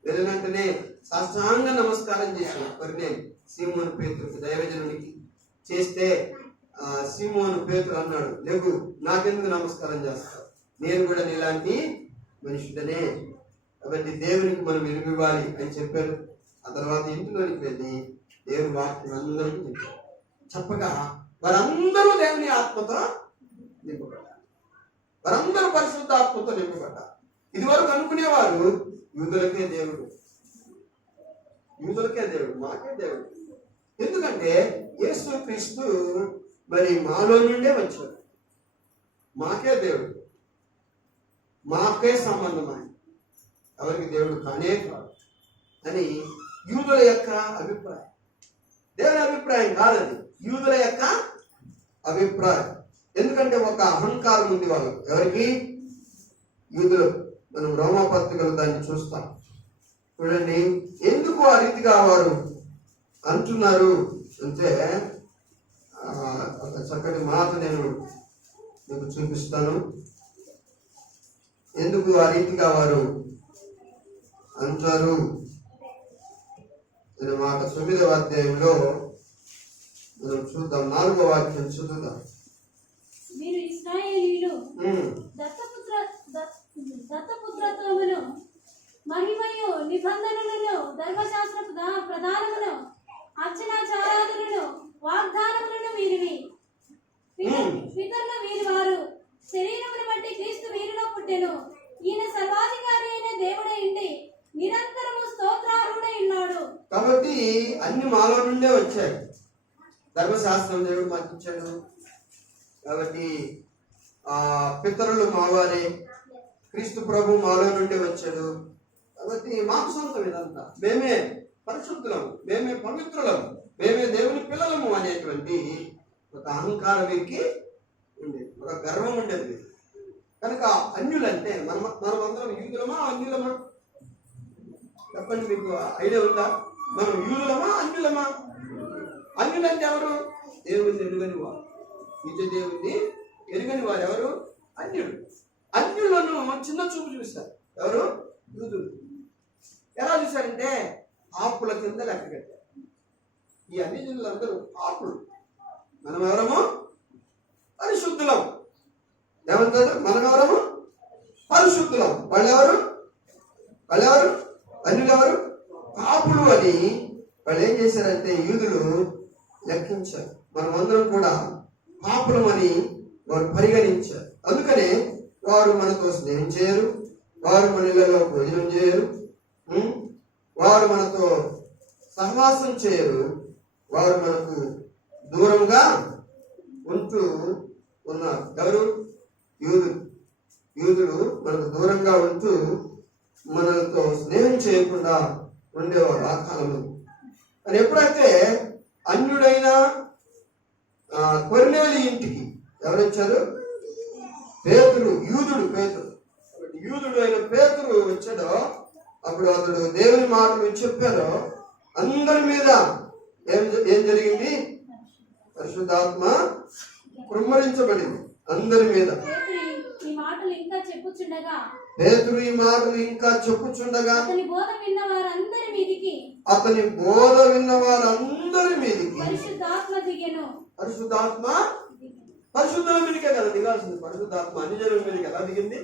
వెళ్ళినంటనే సాష్టాంగ నమస్కారం చేశాడు కొర్నేలి సీమోను పేతురుకి, దైవజనునికి చేస్తే సీమోను పేతురు అన్నాడు, లేకు, నాకెందుకు నమస్కారం చేస్తావు, నేను కూడా నీలాంటి మనుషుడనే, కాబట్టి దేవునికి మనం విలువివ్వాలి అని చెప్పాడు. ఆ తర్వాత ఇంటిలోనికి వెళ్ళి దేవుని వాక్యం అందరికీ చెప్పాడు. చెప్పగా వారందరూ దేవుని ఆత్మతో నింపబడ్డారు. వారందరూ పరిశుద్ధ ఆత్మతో నింపబడ్డారు. ఇదివరకు అనుకునేవారు యూదులకే దేవుడు, మాకే దేవుడు. ఎందుకంటే యేసు క్రీస్తు మరి మాలో నుండే వచ్చాడు, మాకే దేవుడు, మాకే సంబంధం ఆయన, ఎవరికి దేవుడు కానే కాదు అని యూదుల యొక్క అభిప్రాయం. దేవుని అభిప్రాయం కాదని, యూదుల యొక్క అభిప్రాయం. ఎందుకంటే ఒక అహంకారం ఉంది వాళ్ళు. ఎవరికి? యూదులు. మనం రోమా పత్రికలు దాన్ని చూస్తాం. చూడండి, ఎందుకు ఆ రీతిగా వారు అంటున్నారు అంటే ఒక చక్కటి మాట నేను మీకు చూపిస్తాను. ఎందుకు ఆ రీతిగా వారు అంటారు అనే మాట 9వ అధ్యాయంలో మనం చూద్దాం. 4వ వాక్యం చదువుదాం. మీరు ఇశ్రాయేలీయులు దత్తపుత్రత్వమును మహిమయు నిబంధనలను ధర్మశాస్త్ర ప్రధానమును అర్చనాచారాదులను వాగ్దానములను వీరివి. పితరుల వీరి వారు శరీరమును బట్టి క్రీస్తు వీరిలో పుట్టెను. ఈయన సర్వాధికారి అయిన దేవుడై ఉండి నిరంతరము స్తోత్రార్హుడై ఉన్నాడు. కాబట్టి అన్ని మాలో నుండే వచ్చాయి. ధర్మశాస్త్రం దేవుడు మాకు ఇచ్చాడు. కాబట్టి పితరులు మావారే, క్రీస్తు ప్రభు మాలో నుండి వచ్చాడు. కాబట్టి మాకు సొంతం ఇదంతా. మేమే పరిశుద్ధులము, మేమే పవిత్రులము, మేమే దేవుని పిల్లలము అనేటువంటి ఒక అహంకారం వీరికి ఉండేది, ఒక గర్వం ఉండేది. కనుక అన్యులంటే మనమందరం యూదులమా అన్యులమా? చెప్పండి, మీకు ఐడియా ఉందా? మనం యూదులమా అన్యులమా? అన్యులంటే ఎవరు? దేవుని ఎరుగని వారు, నిజ దేవుని ఎరుగని వారు ఎవరు? అన్యులు. అన్యులను చిన్న చూపు చూస్తారు. ఎవరు? యూదులు. ఎలా చూశారంటే ఆపుల కింద లెక్క కట్టారు. ఈ అన్ని జనులందరూ ఆపులు. మనం ఎవరము? పరిశుద్ధులం. ఏమంటారు? మనం ఎవరము? పరిశుద్ధులం. వాళ్ళెవరు? అన్యులెవరు? పాపులు అని వాళ్ళు ఏం చేశారంటే యూదులు లెక్కించారు. మనమందరం కూడా పాపులమని వారు పరిగణించారు. అందుకనే వారు మనతో స్నేహం చేయరు, వారు మన ఇళ్లలో భోజనం చేయరు, వారు మనతో సహవాసం చేయరు, వారు మనకు దూరంగా ఉంటూ ఉన్నారు. ఎవరు? యూదులు మనకు దూరంగా ఉంటూ మనతో స్నేహం చేయకుండా ఉండేవారు ఆ కాలంలో. అని ఎప్పుడైతే అన్యుడైన కొర్నేలి ఇంటికి ఎవరు వచ్చారు? పేతురు. యూదుడు అయిన పేతురు వచ్చాడో అప్పుడు అతడు దేవుని మాటలు చెప్పారో అందరి మీద ఏం జరిగింది? పరిశుద్ధాత్మ కృమ్మరించబడింది అందరి మీద. పేతురు ఈ మాటలు ఇంకా చెప్పుచుండగా అతని బోధ విన్న వారందరి మీదికి పరిశుద్ధాత్మ దిగెను. పరిశుద్ధుల మీదకే కదా దిగాల్సింది. పరిశుద్ధాత్మ అన్ని జనుల మీదకి ఎలా దిగింది?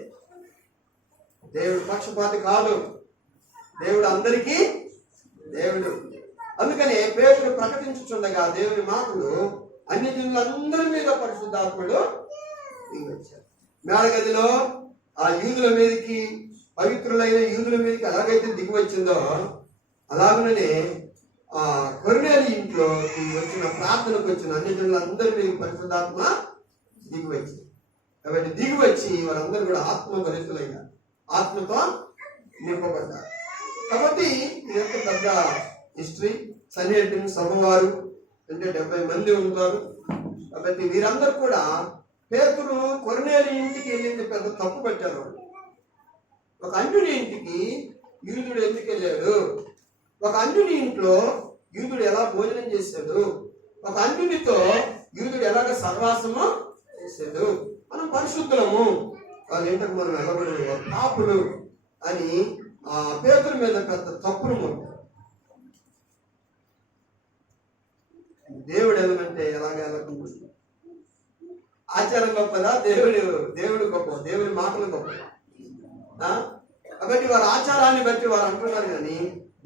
దేవుడు పక్షపాతి కాదు, దేవుడు అందరికీ దేవుడు. అందుకని పేతురు ప్రకటించుచుండగా దేవుని మాటలు అన్ని జనులందరి మీద పరిశుద్ధాత్ముడు దిగి వచ్చారు. మేడగదిలో ఆ యూదుల మీదకి, పవిత్రులైన యూదుల మీదకి ఎలాగైతే దిగి వచ్చిందో అలాగనే ఆ కొర్నేలి ఇంట్లో వచ్చిన ప్రార్థనకు వచ్చిన అన్ని జనులందరి మీద పరిశుద్ధాత్మ దిగి వచ్చింది. కాబట్టి దిగి వచ్చి వారందరూ కూడా ఆత్మభరితులైనారు, ఆత్మతో నింపబడ్డారు. కాబట్టి ఇదంతా పెద్ద హిస్టరీ. సన్నిహితుని సభవారు అంటే 70 మంది ఉంటారు. కాబట్టి వీరందరూ కూడా పేతురు కొర్నేలి ఇంటికి వెళ్ళింది పెద్ద తప్పు పెట్టారు. ఒక అన్యుని ఇంటికి యూదుడు ఎందుకు వెళ్ళాడు? ఒక అన్యుని ఇంట్లో యూదుడు ఎలా భోజనం చేశాడు? ఒక అన్యునితో యూదుడు ఎలాగ సర్వాసము చేశాడు? మనం పరిశుద్ధులము, వాళ్ళ ఇంటికి మనం వెళ్ళబడి పాపులు అని ఆ పేతురు మీద పెద్ద తప్పును మోపారు. దేవుడు ఎలాగంటే ఎలాగ ఆచారం గొప్పదా? దేవుడు గొప్ప, దేవుని మాటలు గొప్ప. కాబట్టి వారి ఆచారాన్ని బట్టి వారు అంటున్నారు కానీ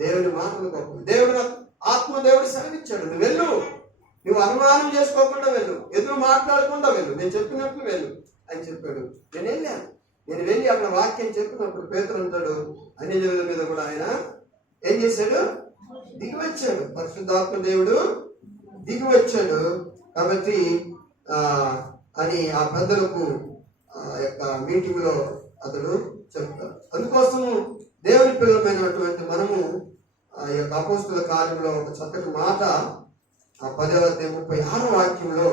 దేవుని మాటలు గొప్ప. దేవుడు సెలవిచ్చాడు, నువ్వు వెళ్ళు, నువ్వు అనుమానం చేసుకోకుండా వెళ్ళు, ఎదురు మాట్లాడకుండా వెళ్ళు, నేను చెప్పినట్లు వెళ్ళు అని చెప్పాడు. నేను వెళ్ళి అక్కడ వాక్యం చెప్పినప్పుడు పేతురు అంటాడు అన్ని జనుల మీద కూడా ఆయన ఏం చేశాడు? దిగి వచ్చాడు. పరిశుద్ధాత్మ దేవుడు దిగి వచ్చాడు. కాబట్టి అని ఆ పెద్దలకు యొక్క మీటింగ్ లో అతడు చెప్తాడు. అందుకోసము దేవుని పిల్లలమైనటువంటి మనము ఆ యొక్క అపోస్తుల కార్యంలో ఒక చక్కటి మాట 10వ అధ్యాయం 36వ వాక్యంలో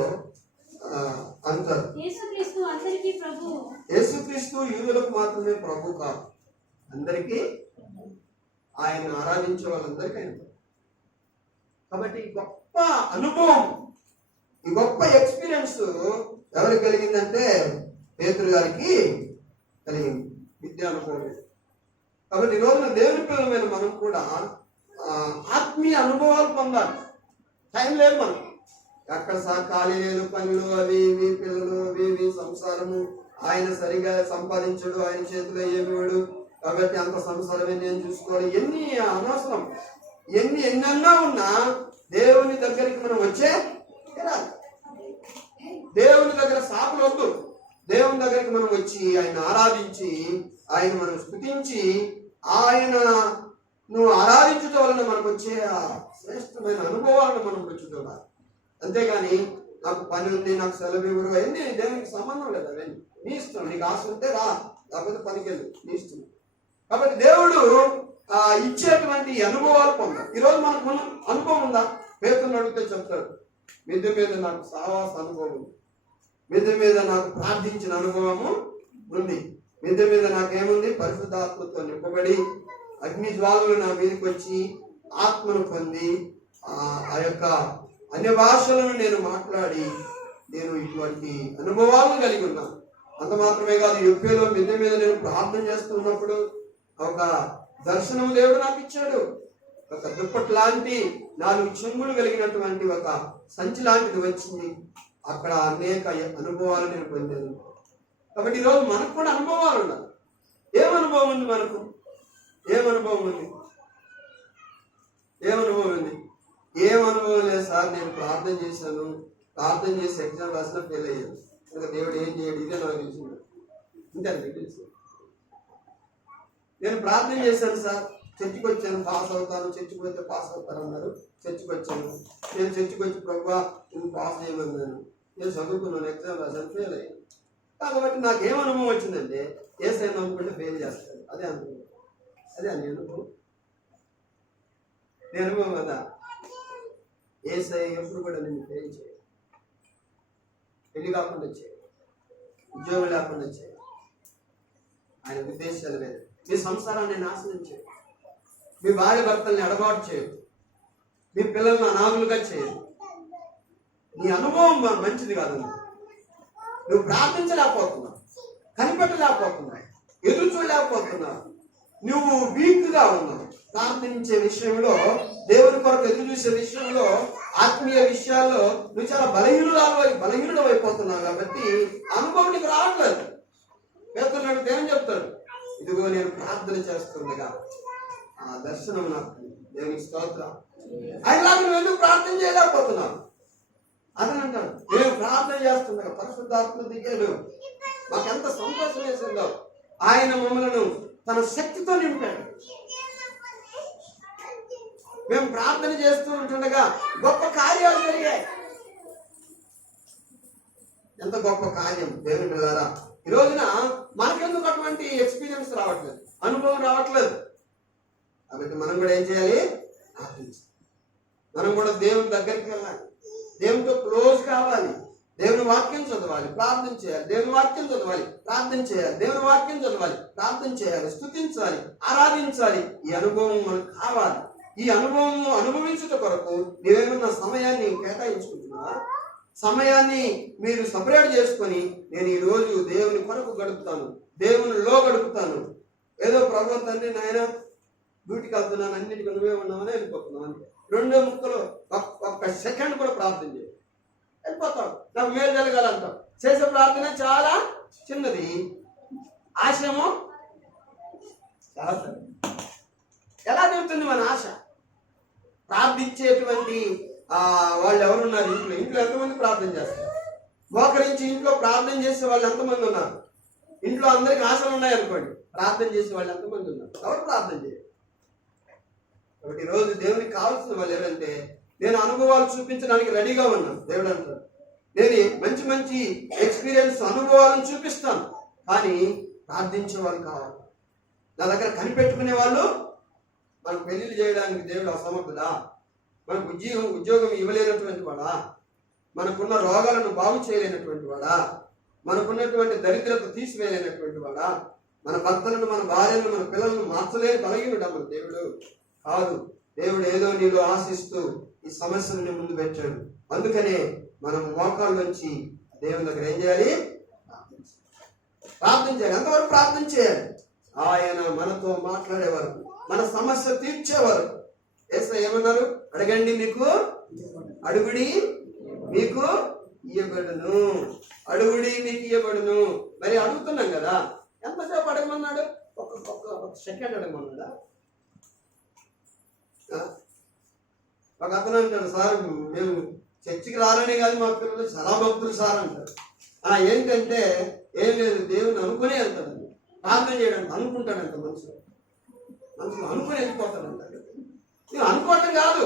అంటారు, యేసుక్రీస్తు యూదులకు మాత్రమే ప్రభు కాదు, అందరికీ ఆయన ఆరాధించే వాళ్ళందరికీ ఆయన పని. కాబట్టి ఈ గొప్ప అనుభవం, ఈ గొప్ప ఎక్స్పీరియన్స్ ఎవరికి కలిగిందంటే పేతురు గారికి కలిగింది, విద్యా అనుభవం. కాబట్టి ఈ రోజున దేవుని పిల్లలమైన మనం కూడా ఆత్మీయ అనుభవాలు పొందాలి. టైం లేదు మనం, ఎక్కడ ఖాళీ లేదు, పనులు అవి ఇవి, పిల్లలు అవి ఇవి, సంసారము. ఆయన సరిగా సంపాదించడు, ఆయన చేతిలో ఏమివాడు, కాబట్టి అంత సంసారమే నేను చూసుకోవాలి. ఎన్ని అనవసరం, ఎన్నన్నా ఉన్నా దేవుని దగ్గరికి మనం వచ్చే తీరాలి. దేవుని దగ్గర సాకులు వద్దు. దేవుని దగ్గరికి మనం వచ్చి ఆయన ఆరాధించి, ఆయన మనం స్తుతించి, ఆయన నువ్వు ఆరాధించడం వలన మనకు వచ్చే ఆ శ్రేష్టమైన అనుభవాలను మనం రుచి చూడాలి. అంతేగాని నాకు పని ఉంది, నాకు సెలవు ఇవ్వరు, అవన్నీ దేవునికి సంబంధం లేదు. అవన్నీ నీ ఇష్టం. నీకు ఆశ ఉంటే రా, లేకపోతే పనికి వెళ్ళు, నీ ఇష్టం. కాబట్టి దేవుడు ఇచ్చేటువంటి అనుభవాలు పొందాలి. ఈరోజు మనకు అనుభవం ఉందా? పేతురుని అడిగితే చెప్తాడు, మిద్దె మీద నాకు సావాస అనుభవం ఉంది, మిద్దె మీద నాకు ప్రార్థించిన అనుభవము ఉంది, మిద్దె మీద నాకేముంది, పరిశుద్ధాత్మతో నింపబడి అగ్ని జ్వాలలు నా మీదకి వచ్చి ఆత్మను పొంది ఆ యొక్క అన్య భాషలను నేను మాట్లాడి నేను ఇటువంటి అనుభవాలను కలిగి ఉన్నాను. అంత మాత్రమే కాదు, యుద్ధలో మిద్దె మీద నేను ప్రార్థన చేస్తున్నప్పుడు ఒక దర్శనం దేవుడు నాకు ఇచ్చాడు. ఒక దుప్పటి లాంటి 4 చెంగులు కలిగినటువంటి ఒక సంచి లాంటిది వచ్చింది. అక్కడ అనేక అనుభవాలు నేను పొందాను. కాబట్టి ఈరోజు మనకు కూడా అనుభవాలు ఉండాలి. ఏమనుభవం ఉంది మనకు? ఏమనుభవం ఉంది? ఏమనుభవం లేదు సార్, నేను ప్రార్థన చేశాను, ప్రార్థన చేసి ఎగ్జామ్ రాసినా ఫెయిల్ అయ్యాను, ఇంకా దేవుడు ఏం చేయడు, ఇదే నాకు తెలిసింది. ఇంతే తెలుసు. నేను ప్రార్థన చేశాను సార్, చర్చికి వచ్చాను, పాస్ అవుతాను, చర్చికి పోతే పాస్ అవుతారన్నారు, చర్చికి వచ్చాను. నేను చర్చికి వచ్చి ప్రభువా నేను పాస్ చేయమన్నాను, నేను చదువుకున్నాను, ఎగ్జామ్ రాశాను, ఫెయిల్ అయ్యాను. కాబట్టి నాకు ఏం అనుభవం వచ్చిందంటే ఏసై నమ్ముకుంటే ఫెయిల్ చేస్తాడు, అదే అనుభవం. అదే అని అనుభవం, నీ అనుభవం కదా. ఏసై ఎప్పుడు కూడా నేను ఫెయిల్ చేయను, పెళ్లి కాకుండా చేయను, ఉద్యోగం లేకుండా చేయను, ఆయన ఉద్దేశాలు లేదు. మీ సంసారాన్ని నాశనం చేయదు, మీ భార్య భర్తల్ని ఎడబాటు చేయదు, మీ పిల్లలను అనాథులుగా చేయదు. నీ అనుభవం మంచిది కాదు. నువ్వు ప్రార్థించలేకపోతున్నావు, కనిపెట్టలేకపోతున్నావు, ఎదురు చూడలేకపోతున్నావు, నువ్వు వీక్గా ఉన్నావు. ప్రార్థించే విషయంలో, దేవుని కొరకు ఎదురు చూసే విషయంలో, ఆత్మీయ విషయాల్లో నువ్వు చాలా బలహీనుడు అయిపోతున్నావు. కాబట్టి అనుభవం నీకు రావట్లేదు. పేతురుని అడిగితే ఏం చెప్తాడు? ఇదిగో నేను ప్రార్థన చేస్తుండగా ఆ దర్శనం నాకు, దేవునికి స్తోత్రం. ఆయనలాగా నువ్వు ఎందుకు ప్రార్థన చేయలేకపోతున్నావు? అదని అంటాడు, నేను ప్రార్థన చేస్తుండగా పరిశుద్ధాత్మ దిగాడు. మాకెంత సంతోషం వేసిందో. ఆయన మమ్మలను తన శక్తితో నింపాడు. మేము ప్రార్థన చేస్తూ ఉంటుండగా గొప్ప కార్యాలు జరిగాయి. ఎంత గొప్ప కార్యం దేవుని పిల్లారా. ఈ రోజున మనకెందుకు అటువంటి ఎక్స్పీరియన్స్ రావట్లేదు, అనుభవం రావట్లేదు. కాబట్టి మనం కూడా ఏం చేయాలి? ప్రార్థించాలి. మనం కూడా దేవుని దగ్గరికి వెళ్ళాలి, దేవునితో క్లోజ్ కావాలి, దేవుని వాక్యం చదవాలి, ప్రార్థన చేయాలి, దేవుని వాక్యం చదవాలి, ప్రార్థన చేయాలి, దేవుని వాక్యం చదవాలి, ప్రార్థన చేయాలి, స్తుతించాలి, ఆరాధించాలి. ఈ అనుభవం మనకు కావాలి. ఈ అనుభవం అనుభవించుట కొరకు నీవేమన్నా సమయాన్ని కేటాయించుకుంటున్నావా? సమయాన్ని మీరు సపరేట్ చేసుకొని నేను ఈ రోజు దేవుని కొరకు గడుపుతాను, దేవునిలో గడుపుతాను. ఏదో ప్రభు తండ్రి నాయన డ్యూటీకి వెళ్తున్నాను, అన్నిటికీ నువ్వే ఉన్నామని వెళ్ళిపోతున్నావు అంతే. 2 ముక్కలు ఒక్క సెకండ్ కూడా ప్రార్థన చేయాలి, వెళ్ళిపోతావు. నాకు మేలు జరగాలంటావు. చేసే ప్రార్థన చాలా చిన్నది, ఆశయము చాలా పెద్దది. ఎలా తీరుతుంది మన ఆశ? ప్రార్థించేటువంటి వాళ్ళు ఎవరున్నారు? ఇంట్లో ఎంతమంది ప్రార్థన చేస్తారు? మోకరించి ఇంట్లో ప్రార్థన చేసే వాళ్ళు ఎంతమంది ఉన్నారు? ఇంట్లో అందరికి ఆశలు ఉన్నాయనుకోండి, ప్రార్థన చేసే వాళ్ళు ఎంతమంది ఉన్నారు? ఎవరు ప్రార్థన చేయాలి? కాబట్టి ఈరోజు దేవునికి కావాల్సిన వాళ్ళు ఎవరంటే, నేను అనుభవాలు చూపించడానికి రెడీగా ఉన్నాను. దేవుడు అంటారు, నేను మంచి మంచి ఎక్స్పీరియన్స్ అనుభవాలను చూపిస్తాను, కానీ ప్రార్థించే వాళ్ళు కావాలి. నా దగ్గర కనిపెట్టుకునే వాళ్ళు. మనకు పెళ్లిళ్ళు చేయడానికి దేవుడు అసమర్థుడా? మనకు ఉద్యోగం ఇవ్వలేనటువంటి వాడా? మనకున్న రోగాలను బాగు చేయలేనటువంటి వాడా? మనకున్నటువంటి దరిద్రత తీసివేయలేనటువంటి వాడా? మన భర్తలను, మన భార్యలను, మన పిల్లలను మార్చలేని బలహీనుడు మన దేవుడు కాదు. దేవుడు ఏదో నీలో ఆశిస్తూ ఈ సమస్యను ముందు పెట్టాడు. అందుకనే మనం మోకాళ్ళ నుంచి దేవుని దగ్గర ఏం చేయాలి? ప్రార్థన చేయాలి. ఎంతవరకు ప్రార్థన చేయాలి? ఆయన మనతో మాట్లాడే వరకు, మన సమస్య తీర్చే వరకు. యేసయ్య ఏమన్నారు? అడగండి మీకు అడుగుడి మీకు ఇయ్యబడును, అడుగుడి మీకు ఇయ్యబడును. మరి అడుగుతున్నాం కదా, ఎంతసేపు అడగమన్నాడు? ఒక సెకండ్ అడగమన్నాడా? ఒక అతను అంటాడు, సార్ మేము చర్చికి రాలనే కాదు, మా పిల్లలు చాలా భక్తులు సార్ అంటారు. ఏంటంటే ఏం లేదు, దేవుని అనుకునే వెళ్తాడండి, ప్రార్థన చేయడానికి అనుకుంటాడంట. మనుషులు అనుకుని వెళ్ళిపోతాడంట. నువ్వు అనుకోవటం కాదు,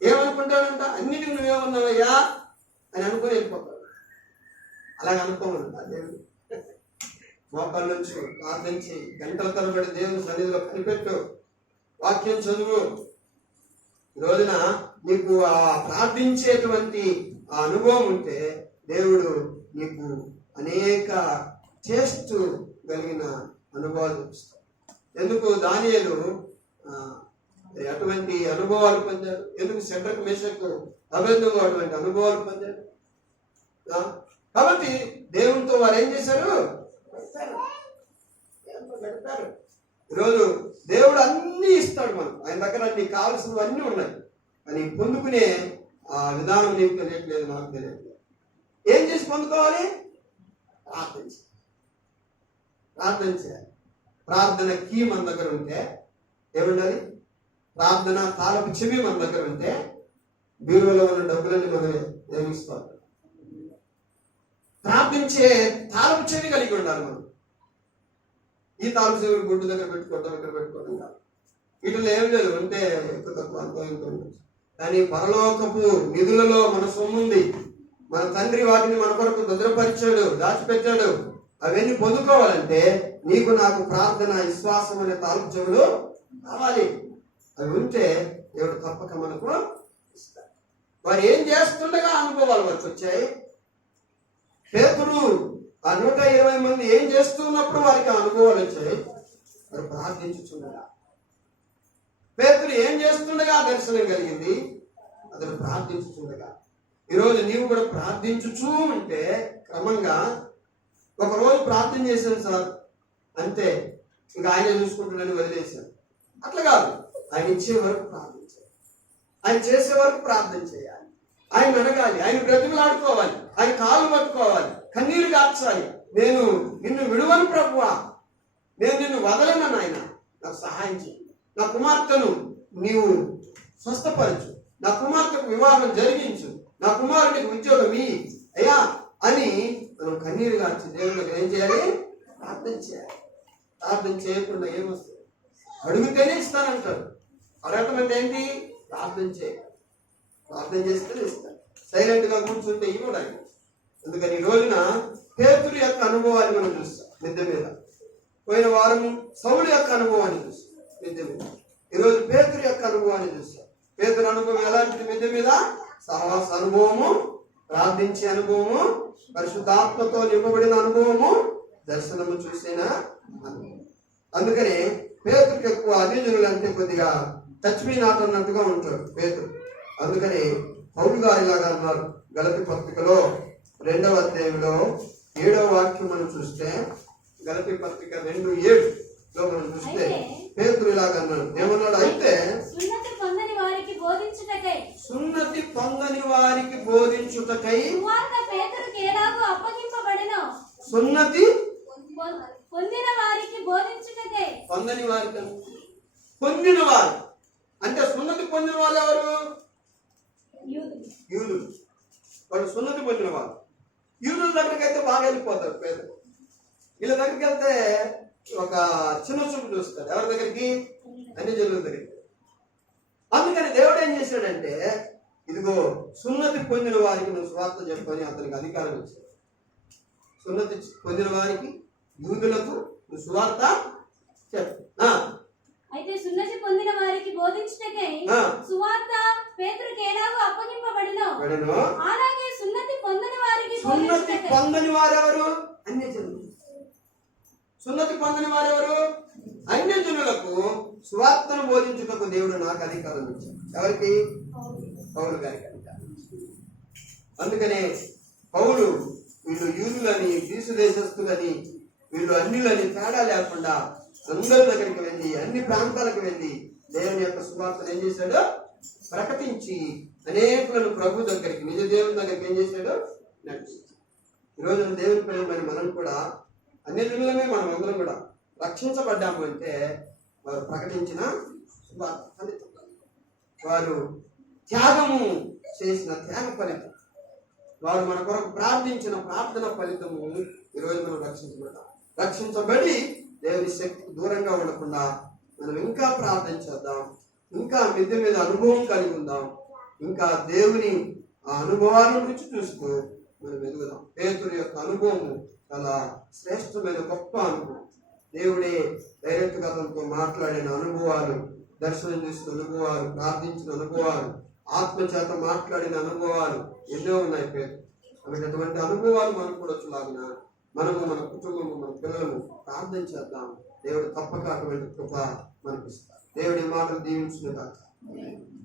ఏమనుకుంటాడంట? అన్నిటికి నువ్వేమన్నావయ్యా అని అనుకుని వెళ్ళిపోతాడు. అలాగే అనుకోమనంట దేవుడు. మోకాళ్ళ నుంచి ప్రార్థించి గంటల తరబడి దేవుని సన్నిధిలో కనిపెట్టు, వాక్యం చదువు. ఈ రోజున నీకు ఆ ప్రార్థించేటువంటి ఆ అనుభవం ఉంటే దేవుడు నీకు అనేక చేస్తూ కలిగిన అనుభవాలు చూపిస్తాడు. ఎందుకు దానియేలు అటువంటి అనుభవాలు పొందారు? ఎందుకు షడ్రకు, మేషకు, అబేద్నెగో అటువంటి అనుభవాలు పొందారు? కాబట్టి దేవునితో వారు ఏం చేశారు? గడిపారు. ఈరోజు దేవుడు అన్నీ ఇస్తాడు మనకు, ఆయన దగ్గర నీకు కావాల్సినవన్నీ ఉన్నాయి. కానీ పొందుకునే ఆ విధానం నీకు తెలియట్లేదు, నాకు తెలియట్లేదు. ఏం చేసి పొందుకోవాలి? ప్రార్థన చేయాలి. ప్రార్థన కీ మన దగ్గర ఉంటే ఏముండాలి? ప్రార్థన తాలపు చెవి మన దగ్గర ఉంటే బీరువలో ఉన్న డబ్బులన్నీ మనమే నియమిస్తాం. ప్రార్థించే తాలపు చెవి కలిగి ఉండాలి మనం. ఈ తాలపు చెవి గుడ్డు దగ్గర పెట్టుకోవడం, ఇక్కడ పెట్టుకోవడం కాదు. వీటిలో ఏం లేదు, ఉంటే ఎక్కువ తక్కువ అంత. కానీ పరలోకపు నిధులలో మన సొమ్ముంది. మన తండ్రి వాటిని మన కొరకు భద్రపరిచాడు, దాచిపెట్టాడు. అవన్నీ పొందుకోవాలంటే నీకు నాకు ప్రార్థన, విశ్వాసం అనే తాలపు చెవులు కావాలి. అవి ఉంటే దేవుడు తప్పక మనకు ఇస్తాడు. వారు ఏం చేస్తుండగా అనుభవాలు వారికి వచ్చాయి. పేతురు ఆ 120 మంది ఏం చేస్తున్నప్పుడు వారికి అనుభవాలు వచ్చాయి. వారు ప్రార్థించుచుండగా. పేతురు ఏం చేస్తుండగా దర్శనం కలిగింది, అతను ప్రార్థించుచుండగా. ఈరోజు నీవు కూడా ప్రార్థించుచూ ఉంటే క్రమంగా, ఒకరోజు ప్రార్థన చేశాను సార్ అంతే, ఇంకా ఆయన చూసుకుంటున్నాను వదిలేశాను, అట్లా కాదు. ఆయన ఇచ్చే వరకు ప్రార్థించాలి, ఆయన చేసే వరకు ప్రార్థన చేయాలి, ఆయన అడగాలి, ఆయన బ్రతిమలాడుకోవాలి, ఆయన కాలు పట్టుకోవాలి, కన్నీరు కార్చాలి. నేను నిన్ను విడువను ప్రభువా, నేను నిన్ను వదలను నాయన, నాకు సహాయం చేయి, నా కుమార్తెను నీవు స్వస్థపరచు, నా కుమార్తెకు వివాహం జరిగించు, నా కుమారుడికి ఉద్యోగం ఇయ్యి అయ్యా అని మనం కన్నీరు కార్చి దేవుని దగ్గర ఏం చేయాలి? ప్రార్థన చేయాలి. ప్రార్థన చేయకుండా ఏమొస్తుంది? అడిగితేనే ఇస్తానంటాడు. అడగటం అంటే ఏంటి? ప్రార్థన చేయాలి. ప్రార్థన చేస్తే ఇస్తాడు. సైలెంట్ గా కూర్చుంటే ఇవ్వడానికి. అందుకని ఈ రోజున పేతురు యొక్క అనుభవాన్ని మనం చూస్తాం మిద్దె మీద. పోయిన వారం సౌలు యొక్క అనుభవాన్ని చూస్తాం మిద్దె మీద. ఈరోజు పేతురు యొక్క అనుభవాన్ని చూస్తాం. పేతురు అనుభవం ఎలాంటిది? మిద్దె మీద సహవాస అనుభవము, ప్రార్థించే అనుభవము, పరిశుద్ధాత్మతో నింపబడిన అనుభవము, దర్శనము చూసిన అనుభవం. అందుకని పేతురుకి ఎక్కువ అన్యజనులు అంటే కొద్దిగా టచ్ మీ నాట్ అన్నట్టుగా ఉంటాడు పేతురు. అందుకని పౌలు గారిలాగా అన్నారు. గలతీ పత్రికలో 2వ అధ్యాయంలో 7వ వాక్యం మనం చూస్తే, గలతీ పత్రిక 2:7లో మనం చూస్తే పేతురు ఇలాగా అన్నాడు. ఏమన్నాడు? అయితే సున్నతి పొందని వారికి బోధించుటకై సున్నతి పొందని వారికి బోధించుటకై సువార్త పేతురుకి ఎలాగో అప్పగింపబడెనో, సున్నతి పొందిన వారికి బోధించుటకై. పొందని వారికి, పొందిన వారు అంటే సున్నతి పొందిన వాళ్ళు ఎవరు? యూదులు. వాళ్ళు సున్నతి పొందిన వాళ్ళు. యూదుల దగ్గరికి అయితే బాగా వెళ్ళిపోతారు పేదలు. వీళ్ళ దగ్గరికి వెళ్తే ఒక చిన్న చూపు చూస్తారు. ఎవరి దగ్గరికి? అన్యజనుల దగ్గరికి. అందుకని దేవుడు ఏం చేశాడంటే, ఇదిగో సున్నతి పొందిన వారికి నువ్వు సువార్త చెప్పని అతనికి అధికారం ఇచ్చాడు. సున్నతి పొందిన వారికి, యూదులకు నువ్వు సువార్త చెప్పు. అయితే సున్నతి పొందిన వారికి బోధించుటకై సువార్త పేతురుకి ఎలాగో అప్పగింపబడెనో, అలాగే సున్నతి పొందని వారికి సున్నతి పొందని వారెవరు? అన్యజనులు. సున్నతి పొందని వారెవరు? అన్యజనులకు సువార్తను బోధించుటకు దేవుడు నాకు అధికారం ఇచ్చాడు. ఎవరికి? పౌలు గారికి అధికారం ఇచ్చాడు. అందుకనే పౌలు వీళ్ళు యూదులని, గ్రీసు దేశస్తులని, వీళ్ళు అన్యులని తేడా లేకుండా అందరి దగ్గరికి వెళ్ళి, అన్ని ప్రాంతాలకు వెళ్ళి దేవుని యొక్క సువార్తను ఏం చేశాడు? ప్రకటించి అనేకులను ప్రభు దగ్గరికి, నిజ దేవుని దగ్గరికి ఏం చేశాడు? నడిచించాడు. ఈరోజు దేవుని పిల్లలమైన మనం కూడా అన్ని జనులమే, మనం అందరం కూడా రక్షించబడ్డాము అంటే వారు ప్రకటించిన సువార్త ఫలితం, వారు త్యాగము చేసిన త్యాగ ఫలితం, వారు మన కొరకు ప్రార్థించిన ప్రార్థన ఫలితము ఈరోజు మనం రక్షించబడి దేవుని శక్తికి దూరంగా ఉండకుండా మనం ఇంకా ప్రార్థన చేద్దాం, ఇంకా మిద్దె మీద అనుభవం కలిగి ఉందాం, ఇంకా దేవుని ఆ అనుభవాలను రుచి చూస్తూ మనం ఎదుగుదాం. పేతురు యొక్క అనుభవము చాలా శ్రేష్టమైన గొప్ప అనుభవం. దేవుడే డైరెక్ట్ గా అతనితో మాట్లాడిన అనుభవాలు, దర్శనం చేసిన అనుభవాలు, ప్రార్థించిన అనుభవాలు, ఆత్మచేత మాట్లాడిన అనుభవాలు ఎన్నో ఉన్నాయి పేరు. కాబట్టి అటువంటి అనుభవాలు మనకు కూడా వచ్చేలాగిన మనము, మన కుటుంబము, మన పిల్లలను ప్రార్థన చేద్దాం. దేవుడు తప్పక అటువంటి కృప మనకిస్తాడు. దేవుడి మాటలు దీవించును గాక.